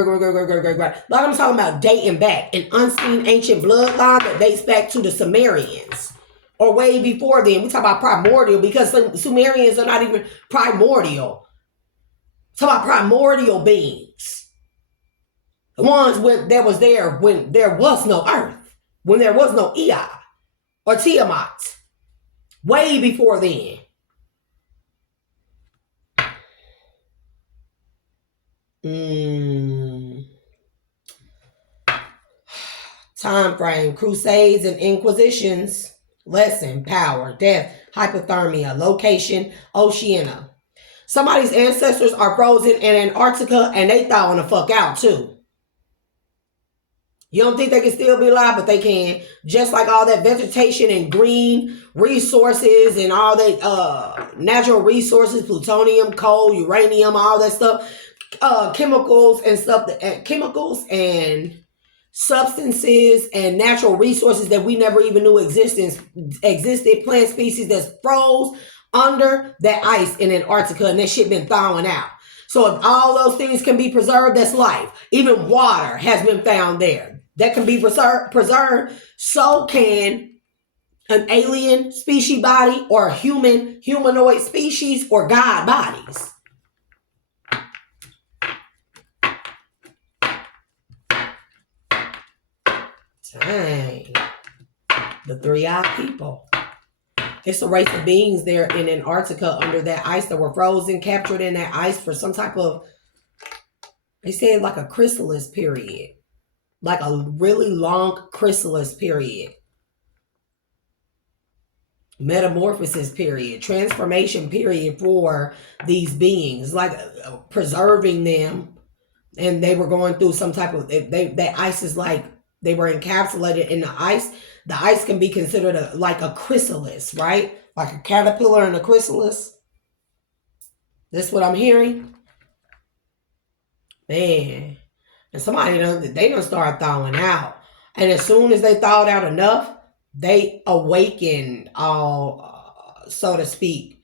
I'm talking about dating back, an unseen ancient bloodline that dates back to the Sumerians or way before then. We talk about primordial because some Sumerians are not even primordial. Talk about primordial beings. The ones when there was no earth, when there was no Ea or Tiamat, way before then. Time frame, crusades and inquisitions, lesson, power, death, hypothermia, location, Oceania. Somebody's ancestors are frozen in Antarctica and they thawing the fuck out too. You don't think they can still be alive, but they can. Just like all that vegetation and green resources and all that natural resources, plutonium, coal, uranium, all that stuff, chemicals and stuff, chemicals and substances and natural resources that we never even knew existed, plant species that froze under that ice in Antarctica, and that shit been thawing out. So if all those things can be preserved, that's life. Even water has been found there that can be preserved. So can an alien species body or humanoid species or God bodies. Dang. The three-eyed people. It's a race of beings there in Antarctica under that ice that were frozen, captured in that ice for some type of, they said like a chrysalis period. Like a really long chrysalis period. Metamorphosis period. Transformation period for these beings. Like preserving them. And they were going through some type of, that ice is like, they were encapsulated in the ice. The ice can be considered like a chrysalis, right? Like a caterpillar and a chrysalis. That's what I'm hearing. Man. And somebody, they don't start thawing out. And as soon as they thawed out enough, they awakened, so to speak,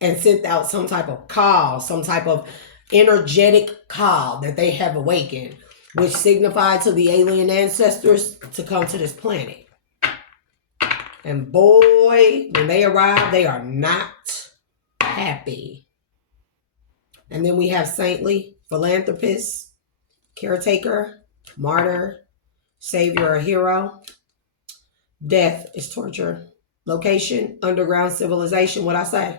and sent out some type of call, some type of energetic call that they have awakened, which signified to the alien ancestors to come to this planet. And boy, when they arrive, they are not happy. And then we have saintly, philanthropist, caretaker, martyr, savior or hero. Death is torture. Location, underground civilization, what I say.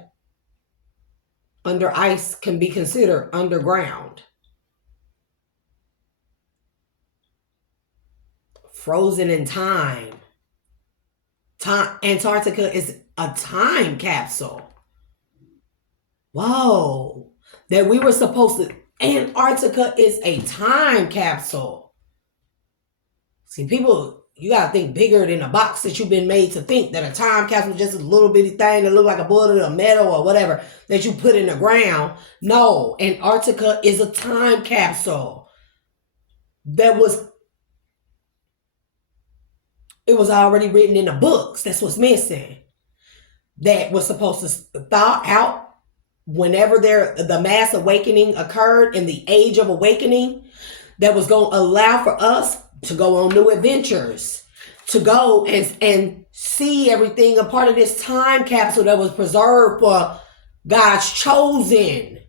Under ice can be considered underground. Frozen in time. Antarctica is a time capsule. Whoa. That we were supposed to... Antarctica is a time capsule. See, people you got to think bigger than the box that you've been made to think, that a time capsule is just a little bitty thing that look like a bullet of metal or whatever that you put in the ground. No, Antarctica is a time capsule that it was already written in the books. That's what's missing. That was supposed to thaw out whenever the mass awakening occurred, in the age of awakening, that was going to allow for us to go on new adventures, to go and see everything, a part of this time capsule that was preserved for God's chosen.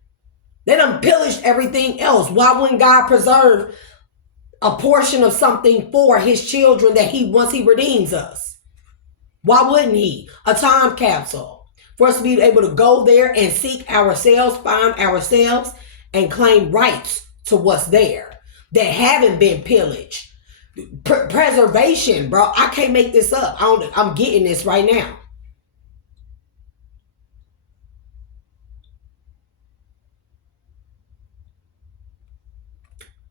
They done pillaged everything else. Why wouldn't God preserve a portion of something for his children that once he redeems us? Why wouldn't he? A time capsule for us to be able to go there and seek ourselves, find ourselves, and claim rights to what's there that haven't been pillaged. Preservation, bro. I can't make this up. I'm getting this right now.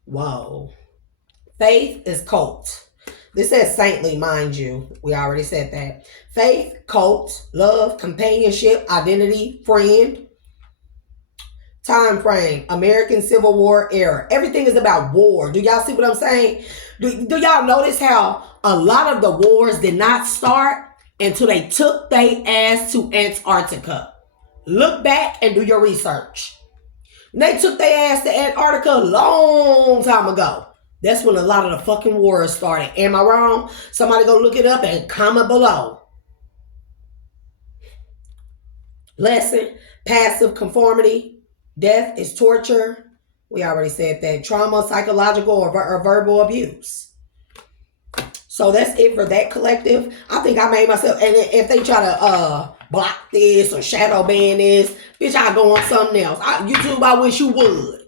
Whoa. Faith is cult. This says saintly, mind you. We already said that. Faith, cult, love, companionship, identity, friend. Time frame, American Civil War era. Everything is about war. Do y'all see what I'm saying? Do y'all notice how a lot of the wars did not start until they took their ass to Antarctica? Look back and do your research. They took their ass to Antarctica a long time ago. That's when a lot of the fucking wars started. Am I wrong? Somebody go look it up and comment below. Lesson, passive conformity. Death is torture. We already said that. Trauma, psychological, or verbal abuse. So that's it for that collective. I think I made myself, and if they try to block this or shadow ban this, bitch, I go on something else. YouTube, I wish you would.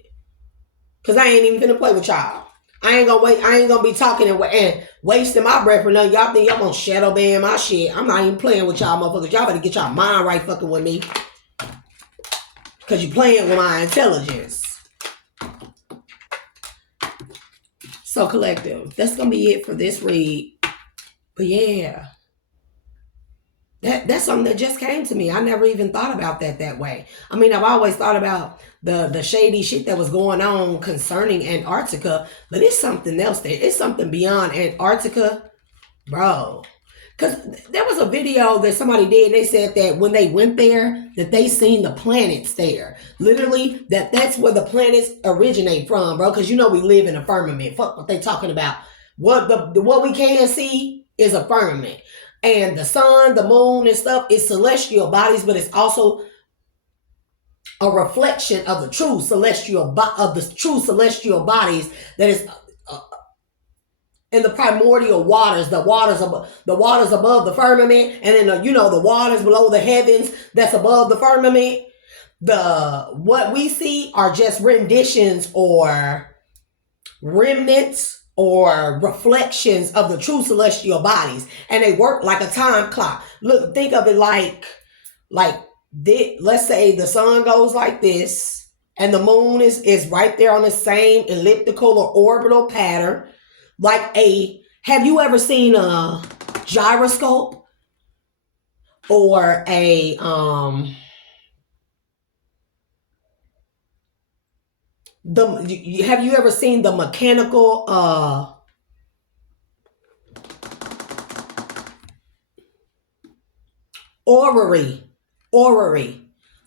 Because I ain't even finna play with y'all. I ain't gonna be talking and wasting my breath for nothing. Y'all think y'all gonna shadow ban my shit. I'm not even playing with y'all motherfuckers. Y'all better get y'all mind right fucking with me. Because you playing with my intelligence. So collective, that's going to be it for this read. But yeah, that's something that just came to me. I never even thought about that way. I mean, I've always thought about the shady shit that was going on concerning Antarctica, but it's something else there. It's something beyond Antarctica, bro. Because there was a video that somebody did. They said that when they went there, that they seen the planets there. Literally, that's where the planets originate from, bro. Because you know we live in a firmament. Fuck what they talking about. What we can see is a firmament. And the sun, the moon, and stuff is celestial bodies, but it's also a reflection of the true celestial bodies that is in the primordial waters, the waters above the firmament, and then the waters below the heavens that's above the firmament. What we see are just renditions or remnants or reflections of the true celestial bodies, and they work like a time clock. Look, think of it like let's say the sun goes like this, and the moon is right there on the same elliptical or orbital pattern. Have you ever seen a gyroscope or have you ever seen the mechanical orrery?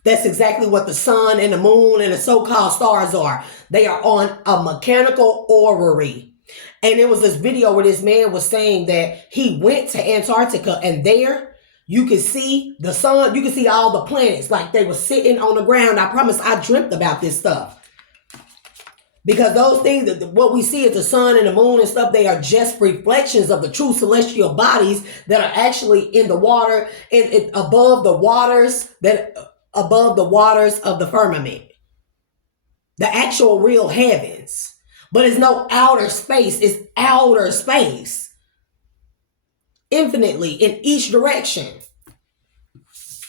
That's exactly what the sun and the moon and the so-called stars are. They are on a mechanical orrery. And there was this video where this man was saying that he went to Antarctica, and there you could see the sun, you could see all the planets like they were sitting on the ground. I promise I dreamt about this stuff. Because those things, what we see is the sun and the moon and stuff, they are just reflections of the true celestial bodies that are actually in the water, above the waters of the firmament. The actual real heavens. But it's no outer space. It's outer space. Infinitely in each direction.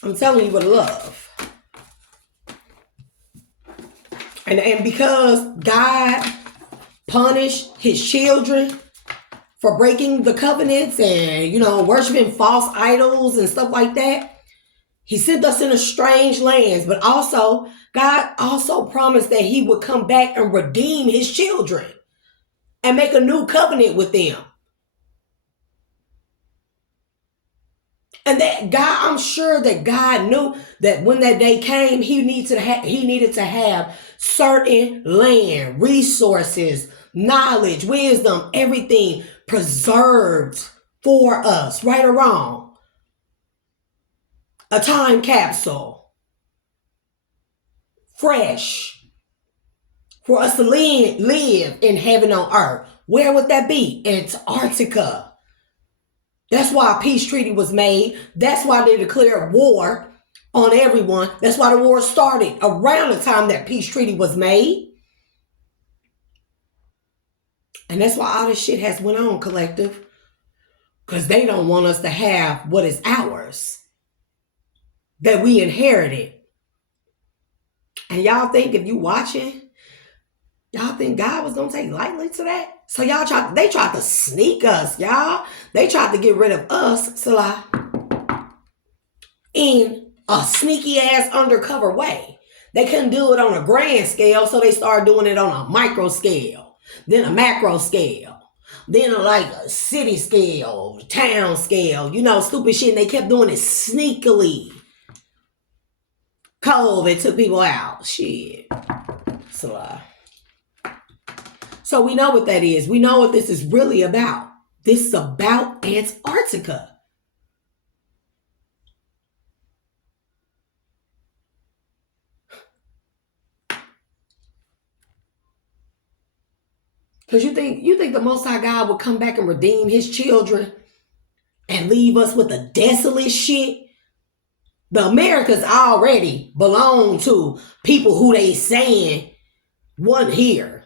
I'm telling you with love. And because God punished his children for breaking the covenants and, worshiping false idols and stuff like that. He sent us into strange lands, but also, God also promised that he would come back and redeem his children and make a new covenant with them. And that God, I'm sure that God knew that when that day came, he needed to have certain land, resources, knowledge, wisdom, everything preserved for us, right or wrong. A time capsule, fresh, for us to live in heaven on earth. Where would that be? Antarctica. That's why a peace treaty was made. That's why they declared war on everyone. That's why the war started around the time that peace treaty was made. And that's why all this shit has went on, collective. Because they don't want us to have what is ours, that we inherited. And y'all think if you watching, y'all think God was going to take lightly to that? So they tried to sneak us, y'all. They tried to get rid of us, Salah, in a sneaky ass undercover way. They couldn't do it on a grand scale, so they started doing it on a micro scale, then a macro scale, then a city scale, town scale, stupid shit. And they kept doing it sneakily. COVID took people out. Shit. Salah. So we know what that is. We know what this is really about. This is about Antarctica. Because you think the Most High God would come back and redeem his children and leave us with a desolate shit? The Americas already belong to people who they saying wasn't here.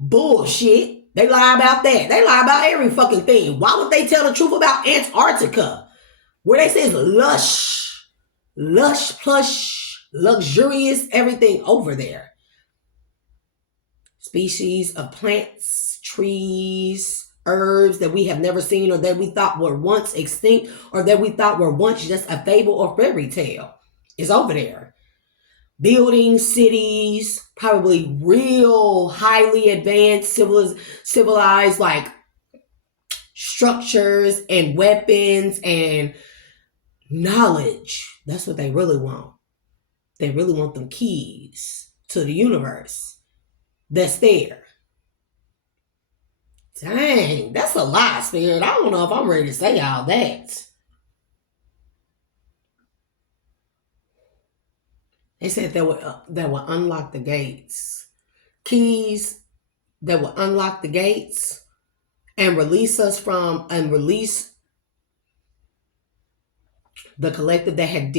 Bullshit. They lie about that. They lie about every fucking thing. Why would they tell the truth about Antarctica? Where they say it's lush, plush, luxurious, everything over there. Species of plants, trees, herbs that we have never seen or that we thought were once extinct or that we thought were once just a fable or fairy tale is over there. Buildings, cities, probably real highly advanced civilized like structures and weapons and knowledge. That's what they really want. They really want them keys to the universe that's there. Dang, that's a lot, Spirit. I don't know if I'm ready to say all that. They said that would unlock the gates. Keys that would unlock the gates and release us from, and release the collective that have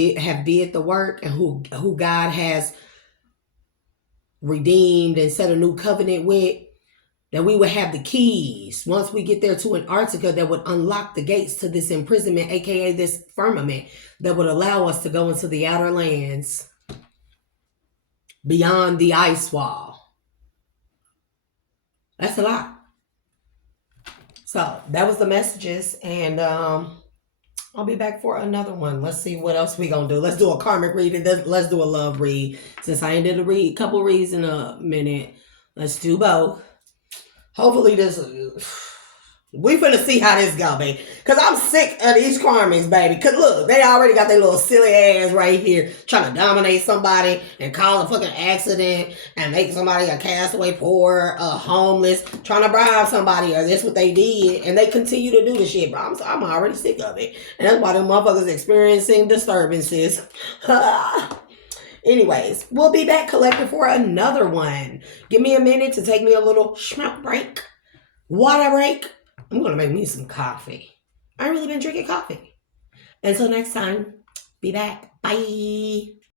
did the work and who God has redeemed and set a new covenant with, that we would have the keys once we get there to Antarctica that would unlock the gates to this imprisonment, aka this firmament, that would allow us to go into the outer lands beyond the ice wall. That's a lot. So that was the messages, and I'll be back for another one. Let's see what else we gonna do. Let's do a karmic read and let's do a love read. Since I ain't did a couple reads in a minute, let's do both. Hopefully this, we finna see how this go, baby. Cause I'm sick of these karmics, baby. Cause look, they already got their little silly ass right here trying to dominate somebody and cause a fucking accident and make somebody a castaway, poor, homeless, trying to bribe somebody, or that's what they did. And they continue to do the shit, bro. I'm already sick of it. And that's why them motherfuckers experiencing disturbances. Anyways, we'll be back, collective, for another one. Give me a minute to take me a little smoke break, water break. I'm going to make me some coffee. I ain't really been drinking coffee. Until next time, be back. Bye.